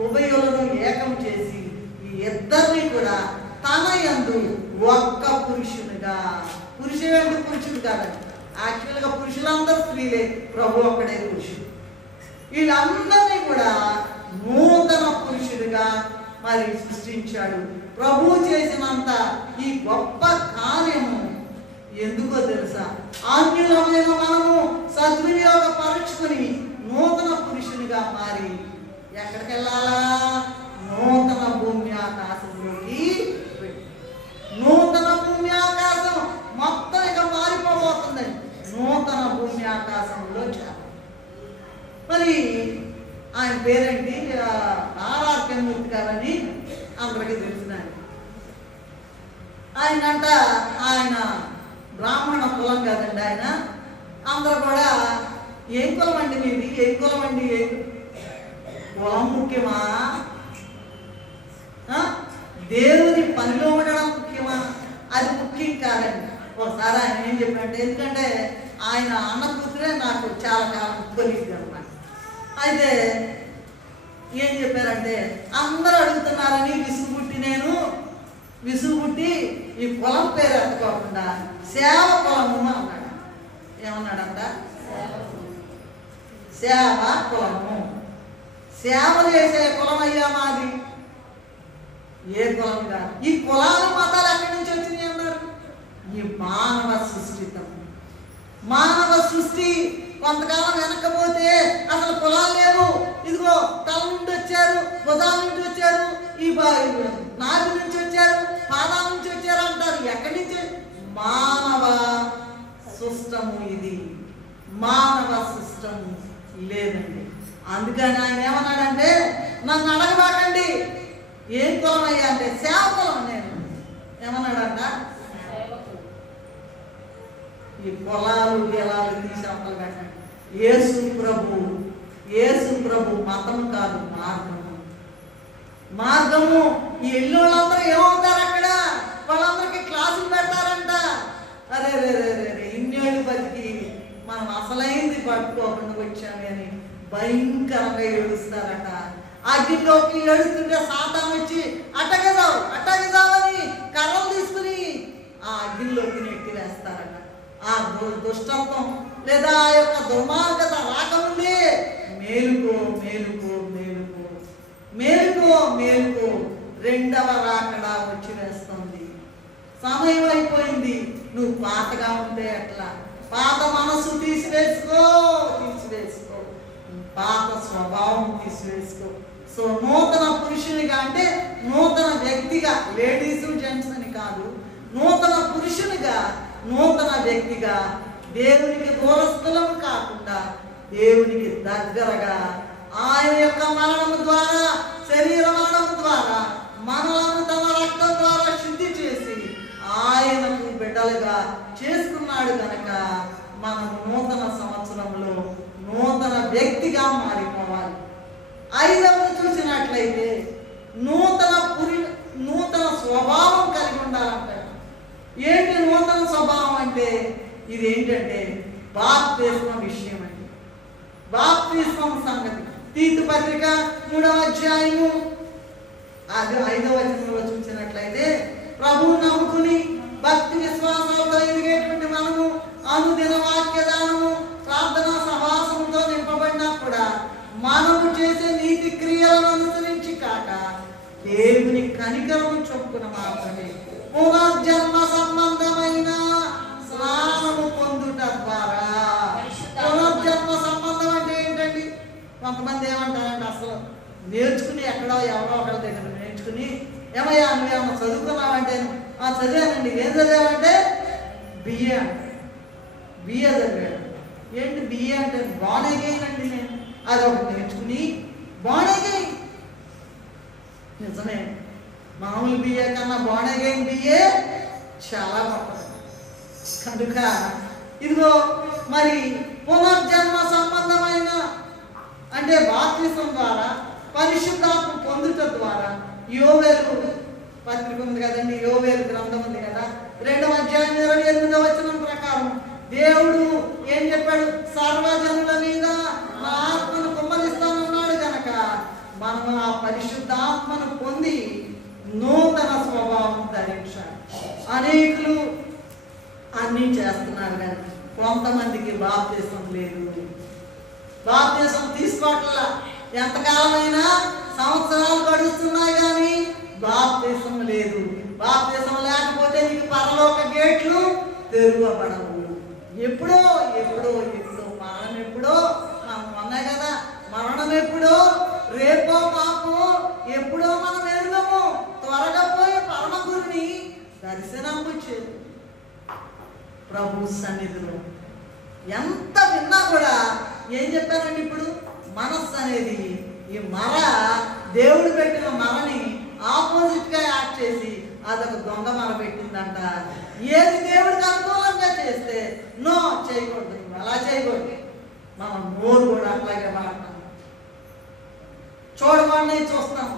ఉభయులను ఏకం చేసి ఈ ఇద్దరిని కూడా తన యందు ఒక్క పురుషునిగా, పురుషుడు పురుషుడు కాదండి, యాక్చువల్గా పురుషులందరూ స్త్రీలే, ప్రభు ఒక్కడే పురుషుడు. వీళ్ళందరినీ కూడా నూతన పురుషుడిగా మరి సృష్టించాడు. ప్రభు చేసినంత ఈ గొప్ప కార్యము ఎందుకో తెలుసా? ఆజ్ఞలమైన మనము సద్వినియోగపరుచుకుని నూతన పురుషునిగా మారి ఎక్కడికి వెళ్ళాలా? నూతన భూమి ఆకాశంలోకి. నూతన భూమి ఆకాశం మొత్తం ఇక మారిపోబోతుందండి. నూతన భూమి ఆకాశంలో మరి ఆయన పేరేంటి? ఆర్ఆర్ కెమ్మూర్తి గారని అందరికీ తెలిసినారు. ఆయన బ్రాహ్మణ కులం కదండి. ఆయన అందరూ కూడా ఏం కులం అండి మీది, ఏం కులం అండి, కులం ముఖ్యమా, దేవుని పనిలో ఉండడం ముఖ్యమా? అది ముఖ్యం కాదండి. ఒకసారి ఆయన ఏం చెప్పినట్టు, ఎందుకంటే ఆయన అన్న కూతురే నాకు చాలా కాలం కొలిగింది అనమాట. అయితే ఏం చెప్పారంటే, అందరూ అడుగుతున్నారని విసుగుబుట్టి నేను విసుగుట్టి ఈ కులం పేరు ఎత్తుకోకుండా సేవ కులము అన్నాడు. ఏమన్నాడంట? సేవ కులము. సేవ చేసే కులం అయ్యా మాది. ఏ కులం కాదు. ఈ కులాలు మతాలు ఎక్కడి నుంచి వచ్చినాయి అన్నారు? ఈ మానవ సృష్టితం. మానవ సృష్టి కొంతకాలం వెనకపోతే అసలు కులాలు లేవు. ఇదిగో తల నుండి వచ్చారు, భుజాల నుంచి వచ్చారు, ఈ నాభి నుంచి వచ్చారు, పాదాల నుంచి వచ్చారు అంటారు. ఎక్కడి నుంచి? మానవ సృష్టము ఇది. మానవ సృష్టము లేదండి. అందుకని ఆయన ఏమన్నాడంటే, నన్ను అడగబాకండి ఏం కులం అయ్యా అంటే సేవ కులం. నేను ఏమన్నాడంట? ఈ పొలాలు గెలాలు తీసి అప్పలు పెట్టండి. యేసు ప్రభు మతం కాదు, మార్గము. మార్గము. ఈ ఇల్లు వాళ్ళందరూ ఏమవుతారు అక్కడ? వాళ్ళందరికీ క్లాసులు పెడతారంట. అరే రే రే రే రే ఇన్నేళ్ళు బతికి మనం అసలైంది పట్టుకోకుండా వచ్చామే అని భయంకరంగా ఏడుస్తారట. అగ్గిలోకి ఏడుస్తుంటే సాతాను వచ్చి అట్టగదావని కర్రలు తీసుకుని ఆ అగ్గిలోకి నెట్టి వేస్తారట. ఆ దుష్టత్వం లేదా ఆ యొక్క దుర్మార్గత రాకముందే మేలుకో మేలుకో మేలుకో మేలుకో మేలుకో, రెండవ రాకడా వచ్చి వేస్తుంది. సమయం అయిపోయింది. నువ్వు పాతగా ఉంటే ఎట్లా? పాత మనసు తీసివేసుకో, పాత స్వభావం తీసివేసుకో. సో నూతన పురుషునిగా అంటే నూతన వ్యక్తిగా, లేడీస్ జెంట్స్ అని కాదు, నూతన పురుషునిగా, నూతన వ్యక్తిగా, దేవునికి దూరస్థులం కాకుండా దేవునికి దగ్గరగా ఆయన యొక్క మరణము ద్వారా, శరీర మరణము ద్వారా మనలను తన రక్తం ద్వారా శుద్ధి చేసి ఆయనకు బిడ్డలుగా చేసుకున్నాడు కనుక మనం నూతన సంవత్సరంలో నూతన వ్యక్తిగా మారిపోవాలి. ఐదవది చూసినట్లయితే నూతన స్వభావం కలిగి ఉండాలంటారు. ఏంటి నూతన స్వభావం అంటే? ఇది ఏంటంటే బాప్తిస్మం విషయం అండి. బాప్తిస్మం సంగతి తీతు పత్రిక 3వ అధ్యాయము 5వ వచనంలో చూసినట్లయితే, ప్రభువు నమ్ముకుని భక్తి విశ్వాసాలతో ఎదిగేటువంటి మనము అనుదిన వాక్యదానము, ప్రార్థనా సహవాసముతో నింపబడినా కూడా మనము చేసే నీతి క్రియలను అనుసరించి కాక దేవుని కనికరము చొప్పున మాత్రమే పునర్జన్మ సంబంధమైన స్నానము పొందుట ద్వారా. పునర్జన్మ సంబంధం అంటే ఏంటండి? కొంతమంది ఏమంటారంటే అసలు నేర్చుకుని ఎక్కడో ఎవరో ఒకరి దగ్గర నేర్చుకుని, ఏమయ్యా నువ్వేమో చదువుకున్నావంటే, చదివానండి. ఏం చదివామంటే బిఏ చదివాడు. ఏంటి బిఏ అంటే? బాన్ అగైన్ అండి. నేను అది ఒకటి నేర్చుకుని బాన్ అగైన్. నిజమే, మామూలు బిఏ కన్నా బాన్ అగైన్ బిఏ చాలా గొప్పది. కనుక ఇదిగో మరి పునర్జన్మ సంబంధమైన అంటే బాప్తిసం ద్వారా, పరిశుద్ధాత్మ పొందుట ద్వారా, యోవేలు పత్రిక ఉంది కదండి, యోవేలు గ్రంథం ఉంది కదా, 2వ అధ్యాయం 28వ వచనం ప్రకారం దేవుడు ఏం చెప్పాడు? సర్వజనుల మీద నా ఆత్మను కుమ్మరిస్తానన్నాడు కనుక మనము ఆ పరిశుద్ధాత్మను పొంది నూతన స్వభావం ధరించాలి. అనేకులు అన్నీ చేస్తున్నారు కానీ కొంతమందికి బాప్తిసం లేదు. బాప్తిసం తీసుకోవట్లా. ఎంతకాలమైనా సంవత్సరాలు గడుస్తున్నాయి కానీ బాప్తిసం లేదు. బాప్తిసం లేకపోతే నీకు పరలోక గేట్లు తెరువబడవు. ఎప్పుడో ఎప్పుడో ఎప్పుడో మరణం ఎప్పుడో మనం ఉన్నాయి కదా, మరణం ఎప్పుడో రేపో మాపో ఎప్పుడో మనం ఎరుగము. త్వరగా పోయి పరమగురుని దర్శనం వచ్చేది ప్రభు సన్నిధిలో. ఎంత విన్నా కూడా ఏం చెప్పారండి? ఇప్పుడు మనస్సు అనేది ఈ దేవుడు పెట్టిన మరని ఆపోజిట్ గా యాక్ట్ చేసి అదొక దొంగ మర పెట్టిందంట. ఏది దేవుడికి అనుకూలంగా చేస్తే నో చేయకూడదు, అలా చేయకూడదు. మనం నోరు కూడా అట్లాగే వాడతాం. చూడవాడిని చూస్తాం.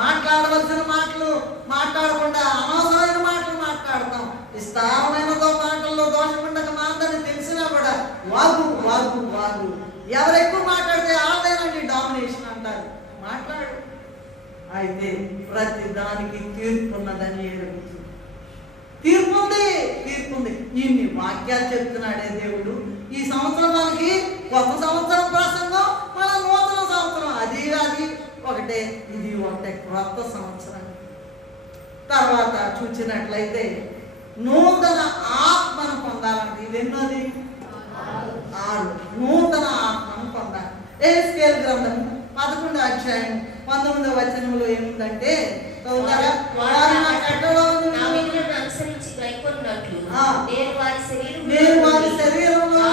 మాట్లాడవలసిన మాటలు మాట్లాడకుండా అనవసరమైన మాటలు మాట్లాడతాం. విస్తారమైన మాటల్లో దోషం ఉండక మాందని తెలిసినా కూడా వాగు వాగు వాగు. ఎవరు ఎక్కువ మాట్లాడితే ఆడదేనండి డామినేషన్ అంటారు. మాట్లాడు. అయితే ప్రతి దానికి తీర్పు ఉన్నదని ఎరుగుతుంది. తీర్పు ఉంది. ఇన్ని వాక్యాలు చెప్తున్నాడే దేవుడు. ఈ సంవత్సరం మనకి కొత్త సంవత్సరం ప్రసంగం, మన నూతన సంవత్సరం అది ఒకటే, ఇది ఒకటే క్రొత్త సంవత్సరం. తర్వాత చూసినట్లయితే నూతన ఆత్మను పొందాలంటే ఇదెన్నోది 6. నూతన ఆత్మను పొందాలి. ఎహెజ్కేలు గ్రంథం 11వ అధ్యాయం 19వ వచనంలో ఏముందంటే చదువుతారా? వారు నా కట్టడలను అనుసరించి గైకొన్నట్లు నేను వారి శరీరంలో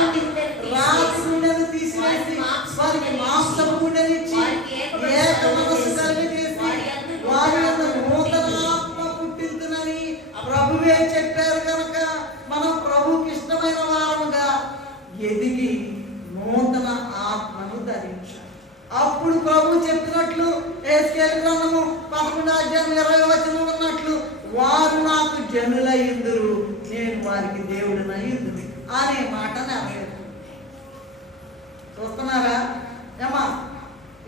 రాతి గుండెను తీసివేసి వారికి మాంసపు గుండెనిచ్చి ఏక మనస్సు కలిగజేసి వారి యందు నూతన ఆత్మ పుట్టించునని ప్రభువే చెప్పారు కనుక మనం ప్రభువుకి ఇష్టమైన వారముగా ఎదిగి నూతన ఆత్మను ధరించాలి. అప్పుడు ప్రభు చెప్పినట్లు ఎహెజ్కేలు గ్రంథము 11వ అధ్యాయం 20వ వచనం ఉన్నట్లు వారు నాకు జనులయ్యుందురు, నేను వారికి దేవుడినయ్యుందును అనే మాట నెరవేరు. చూస్తున్నారా ఏమా?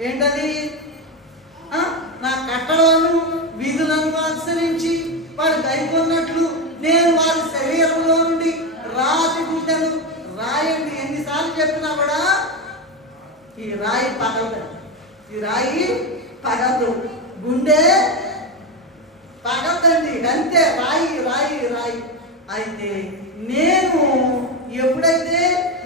ఏంటది? నా కట్టడలను విధులను అనుసరించి వాడు గైకొన్నట్లు నేను వారి శరీరంలో నుండి రాతి గుండెను రాయండి. ఎన్నిసార్లు చెప్పినా కూడా ఈ రాయి పగదు, గుండె పగద్దండి, అంతే. రాయి. అయితే నేను ఎప్పుడైతే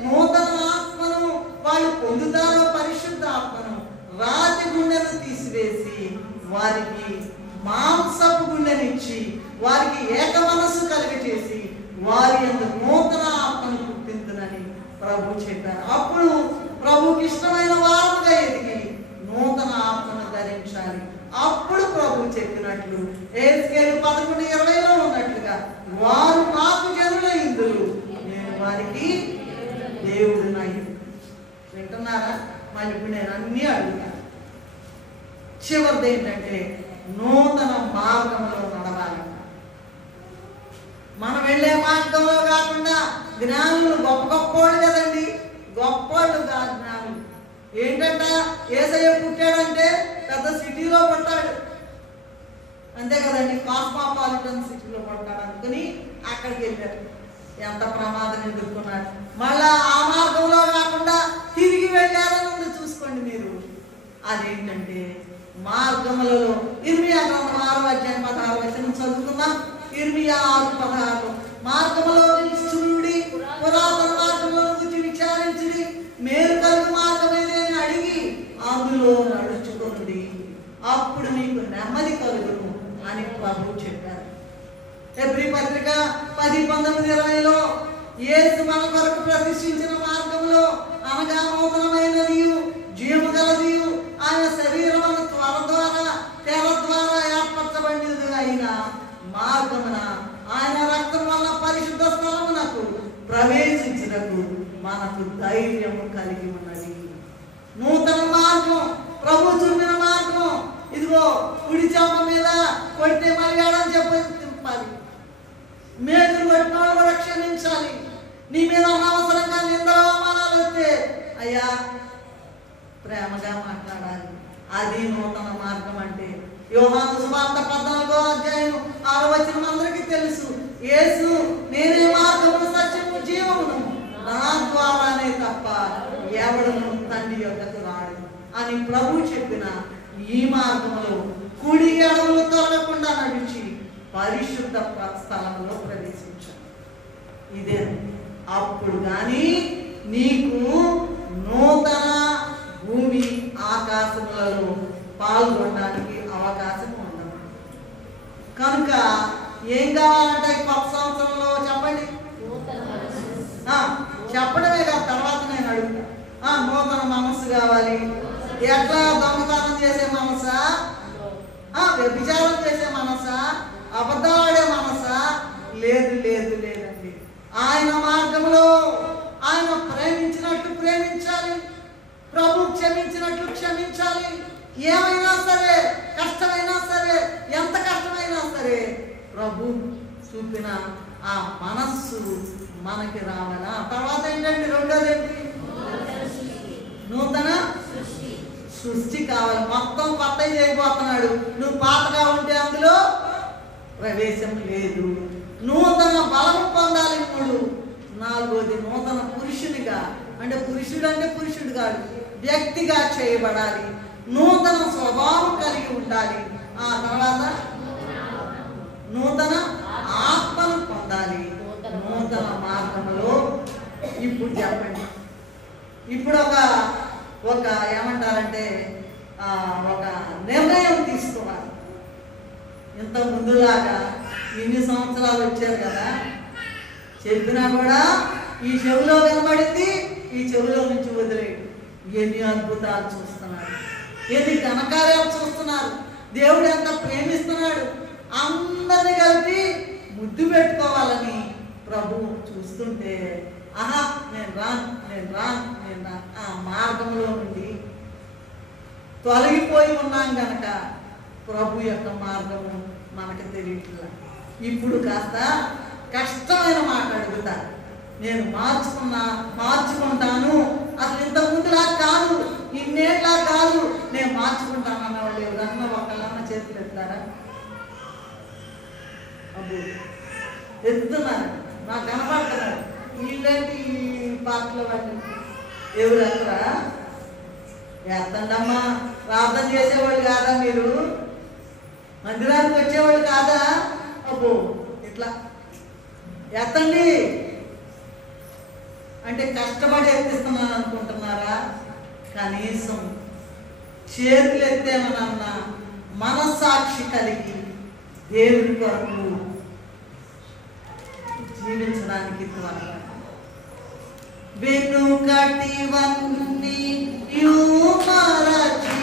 నూతన ఆత్మను వాళ్ళు పొందుతారో, పరిశుద్ధ ఆత్మను, రాతి గుండెను తీసివేసి వారికి మాంసపు గుండెనిచ్చి వారికి ఏక మనస్సు కలిగజేసి వారి యందు నూతన ఆత్మను పుట్టించునని ప్రభు చెప్పారు. అప్పుడు ప్రభుకి ఇష్టమైన వారముగా ఎదిగి నూతన ఆత్మను ధరించాలి. అప్పుడు ప్రభు చెప్పినట్లు ఎహెజ్కేలు 11:20లో ఉన్నట్లుగా వారు నాకు జనులయ్యుందురు, నేను వారికి దేవుడినయ్యుందును. వింటున్నారా? మళ్ళీ ఇప్పుడు నేను అన్నీ అడుగుతాను. చివరిది ఏంటంటే నూతన మార్గంలో నడవాలి. మనం వెళ్ళే మార్గంలో కాకుండా జ్ఞానులు గొప్పవాళ్ళు కదండి, గొప్పవాళ్ళు కాదు జ్ఞానులు. ఏంటంట? యేసయ్య పుట్టాడంటే పెద్ద సిటీలో పుట్టాడు, అంతే కదండి, కాస్మోపాలిటన్ సిటీలో పుట్టాడు అనుకుని అక్కడికి వెళ్ళారు. ఎంత ప్రమాదం ఎదుర్కొన్నారు. మళ్ళా ఆ మార్గంలో కాకుండా తిరిగి వెళ్ళారని ఉంది. చూసుకోండి మీరు. అదేంటంటే మార్గములలో ఇర్మియా గ్రంథం 6వ అధ్యాయం 16వ వచనం చదువుకుందాం. ఇర్మియా 6:16 మార్గములో నిలుచుడి, పురాతన మార్గంలో గురించి విచారించుడి, మేలు కలుగు మార్గమేనే అడిగి అందులో నడుచుకోండి, అప్పుడు మీకు నెమ్మది కలుగును అని ప్రభు చెప్పారు. హెబ్రీ పత్రిక 10:19-20లో యేసు మన కొరకు ప్రతిష్ఠించిన మార్గంలో అనగా నూతనమైనది జీవము గలది ఆయన శరీరమును తెర ద్వారా ఏర్పరచబడినది అయిన మార్గమున ఆయన రక్తం వల్ల పరిశుద్ధ స్థలమునకు ప్రవేశించినకు మనకు ధైర్యము కలిగి ఉన్నది. నూతన మార్గం, ప్రభు చూపిన మార్గం. ఇదిగో కుడి చెంప మీద కొడితే మళ్ళీ ఏడని చెప్పేసి తింపాలి. మేకులు కొట్టిన వాళ్ళు కూడా క్షమించాలి. నీ మీద అనవసరంగా నిందలు అవమానాలు వస్తే అయ్యా ప్రేమగా మాట్లాడాలి. అది నూతన మార్గం అంటే. యోహాను సువార్త 14వ అధ్యాయం 6వ వచనం అందరికీ తెలుసు. యేసు నేనే మార్గము సత్యము జీవమును, నా ద్వారానే తప్ప ఎవడును తండ్రి యొద్దకు రాడు అని ప్రభు చెప్పిన ఈ మార్గంలో కుడి ఎడమలు తొలగకుండా నడిచి పరిశుద్ధ స్థలంలో ప్రవేశించాలి. ఇదే అప్పుడు కానీ నీకు నూతన భూమి ఆకాశములలో పాల్గొనడానికి అవకాశం ఉండదు. కనుక ఏం కావాలంటే కొత్త సంవత్సరంలో చెప్పండి. చెప్పడమే కాదు, తర్వాత నేను అడుగుతా. నూతన మనస్సు కావాలి. ఎట్లా? దొంగతనం చేసే మనసా, వ్యభిచారం చేసే మనసా, అబద్ధాలాడే మనసా? లేదండి. ఆయన మార్గంలో ఆయన ప్రేమించినట్టు ప్రేమించాలి, ప్రభు క్షమించినట్లు క్షమించాలి. ఏమైనా సరే, కష్టమైనా సరే, ఎంత కష్టమైనా సరే ప్రభు చూపిన ఆ మనస్సు మనకి రావాలా. తర్వాత ఏంటంటే రెండోది ఏంటి? నూతన సృష్టి కావాలి, మొత్తం కొత్తవి చేయబోతున్నాడు. నువ్వు పాతగా ఉంటే అందులో ప్రవేశం లేదు. నూతన బలము పొందాలి. ఇప్పుడు 4వది నూతన పురుషునిగా, అంటే పురుషుడు అంటే పురుషుడు కాదు, వ్యక్తిగా చేయబడాలి. నూతన స్వభావం కలిగి ఉండాలి. ఆ తర్వాత నూతన ఆత్మను పొందాలి. నూతన మార్గంలో ఇప్పుడు చెప్పండి. ఇప్పుడు ఒక ఏమంటారంటే ఒక నిర్ణయం తీసుకోవాలి. ఇంత ముందులాగా ఇన్ని సంవత్సరాలు వచ్చారు కదా, చెప్పినా కూడా ఈ చెవిలో వినబడింది, ఈ చెవిలో నుంచి వదిలేడు. ఎన్ని అద్భుతాలు చూస్తున్నారు, ఎన్ని ఘనకార్యాలు చూస్తున్నారు. దేవుడు ఎంత ప్రేమిస్తున్నాడు. అందరినీ కలిపి ముద్దు పెట్టుకోవాలని ప్రభు చూస్తుంటే, ఆహా నేను రాను ఆ మార్గంలో నుండి తొలగిపోయి ఉన్నాం గనక ప్రభు యొక్క మార్గము మనకు తెలియట్లా. ఇప్పుడు కాస్త కష్టమైన మాట అడుగుతా, నేను మార్చుకుంటాను. అసలు ఇంత ముందులా కాదు, ఇన్నేళ్ళలా కాదు, నేను మార్చుకుంటాను అన్న వాళ్ళు ఎవరన్నా ఒకళ్ళన్నా చేతులు ఎత్తారా? అబ్బో ఎత్తున్నారు, నాకు కనపడుతున్నారు. వీళ్ళంటే ఈ పార్టీలో వాళ్ళు ఎవరు ఎత్తరా? ఎత్తండమ్మా. ప్రార్థన చేసేవాళ్ళు కాదా మీరు? మందిరానికి వచ్చేవాళ్ళు కాదా? అబ్బో ఇట్లా ఎత్తండి అంటే కష్టపడి ఎత్తిస్తున్నాను అనుకుంటున్నారా? కనీసం చేతులు ఎత్తేమనన్న మనస్సాక్షి కలిగి దేవుని కొరకు జీవించడానికి త్వరగా వెనుకటివన్నీ మరచి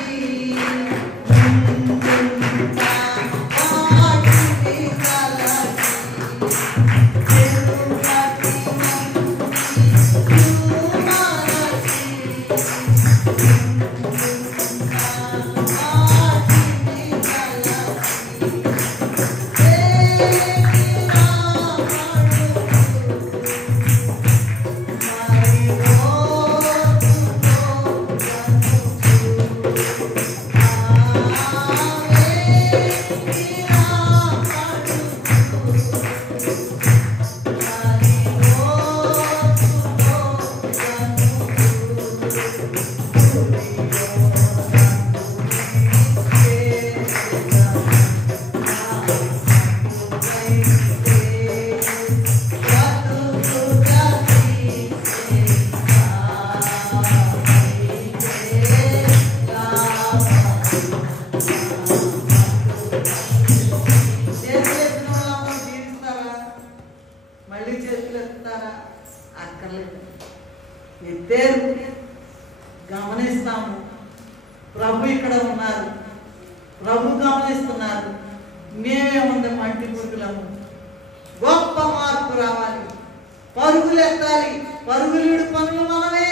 గమనిస్తాము. ప్రభు ఇక్కడ ఉన్నారు, ప్రభు గమనిస్తున్నారు. మేమేముంది మంటి పురుగులము. గొప్ప మార్పు రావాలి, పరుగులు ఎత్తాలి. పరుగులు పనులు మనమే.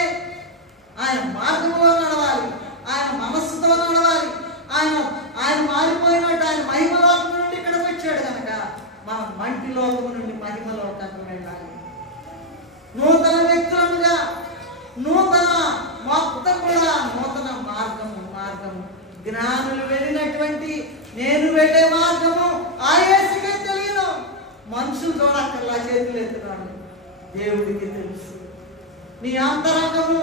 ఆయన మార్గంలో నడవాలి, ఆయన మనస్సుతో నడవాలి. ఆయన మారిపోయినట్టు ఆయన మహిమలోకం నుండి ఇక్కడికి వచ్చాడు కనుక మనం మంటి లోకం నుండి మహిమలోకానికి వెళ్ళాలి. నూతన వ్యక్తులుగా, నూతన మొత్తం కూడా నూతన మార్గము. జ్ఞానులు వెళ్ళినటువంటి నేను వెళ్ళే మార్గము ఆ యేసుకే తెలియదు. మనుషులు చూడక్కర్లా, చేతులు ఎత్తురాడు, దేవుడికి తెలుసు. నీ అంతరంగము,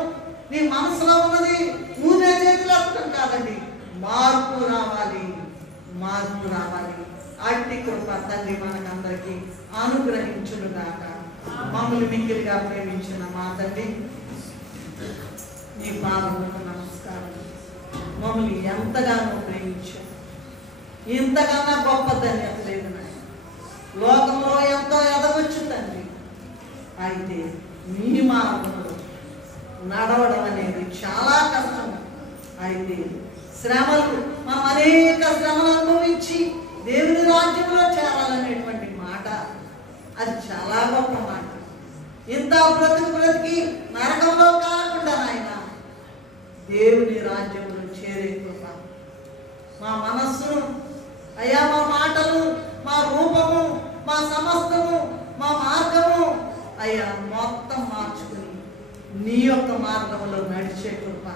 నీ మనసులో ఉన్నది ఊరే చేతులు ఎత్తడం కాదండి. మార్పు రావాలి. అట్టి కృప తండ్రి మనకందరికీ అనుగ్రహించునుగాక. మమ్మల్ని మిక్కిలిగా ప్రేమించిన మా తండ్రి, నీ పాదములకు నమస్కారం. మమ్మల్ని ఎంతగానో ప్రేమించావు. ఇంతకన్నా గొప్ప ధన్యత లేదు నాయన. లోకంలో ఎంతో ఎదగొచ్చు తండ్రి, అయితే నీ మార్గంలో నడవడం అనేది చాలా కష్టం. అయితే శ్రమలు, మనం అనేక శ్రమలు అనుభవించి దేవుని రాజ్యంలో చేరాలనేటువంటి మాట, అది చాలా గొప్ప మాట. ఇంత బ్రతికి నరకంలో కాకుండా నాయన దేవుని రాజ్యంలో చేరే కృప మా మనస్సును అయ్యా, మా మాటలు, మా రూపము, మా సమస్తము, మా మార్గము అయ్యా మొత్తం మార్చుకుని నీ యొక్క మార్గంలో నడిచే కృప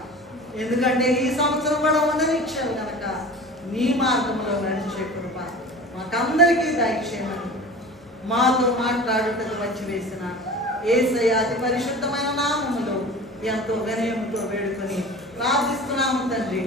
ఎందుకంటే ఈ సంవత్సరం కూడా ఉండనిచ్చావు కనుక నీ మార్గంలో నడిచే కృప మాకందరికీ దయచేయమని మాతో మాట్లాడుటకు వచ్చి వేసిన యేసయ్య అతి పరిశుద్ధమైన నామములో ఎంతో వినయముతో వేడుకొని ప్రార్థిస్తున్నాము తండ్రి.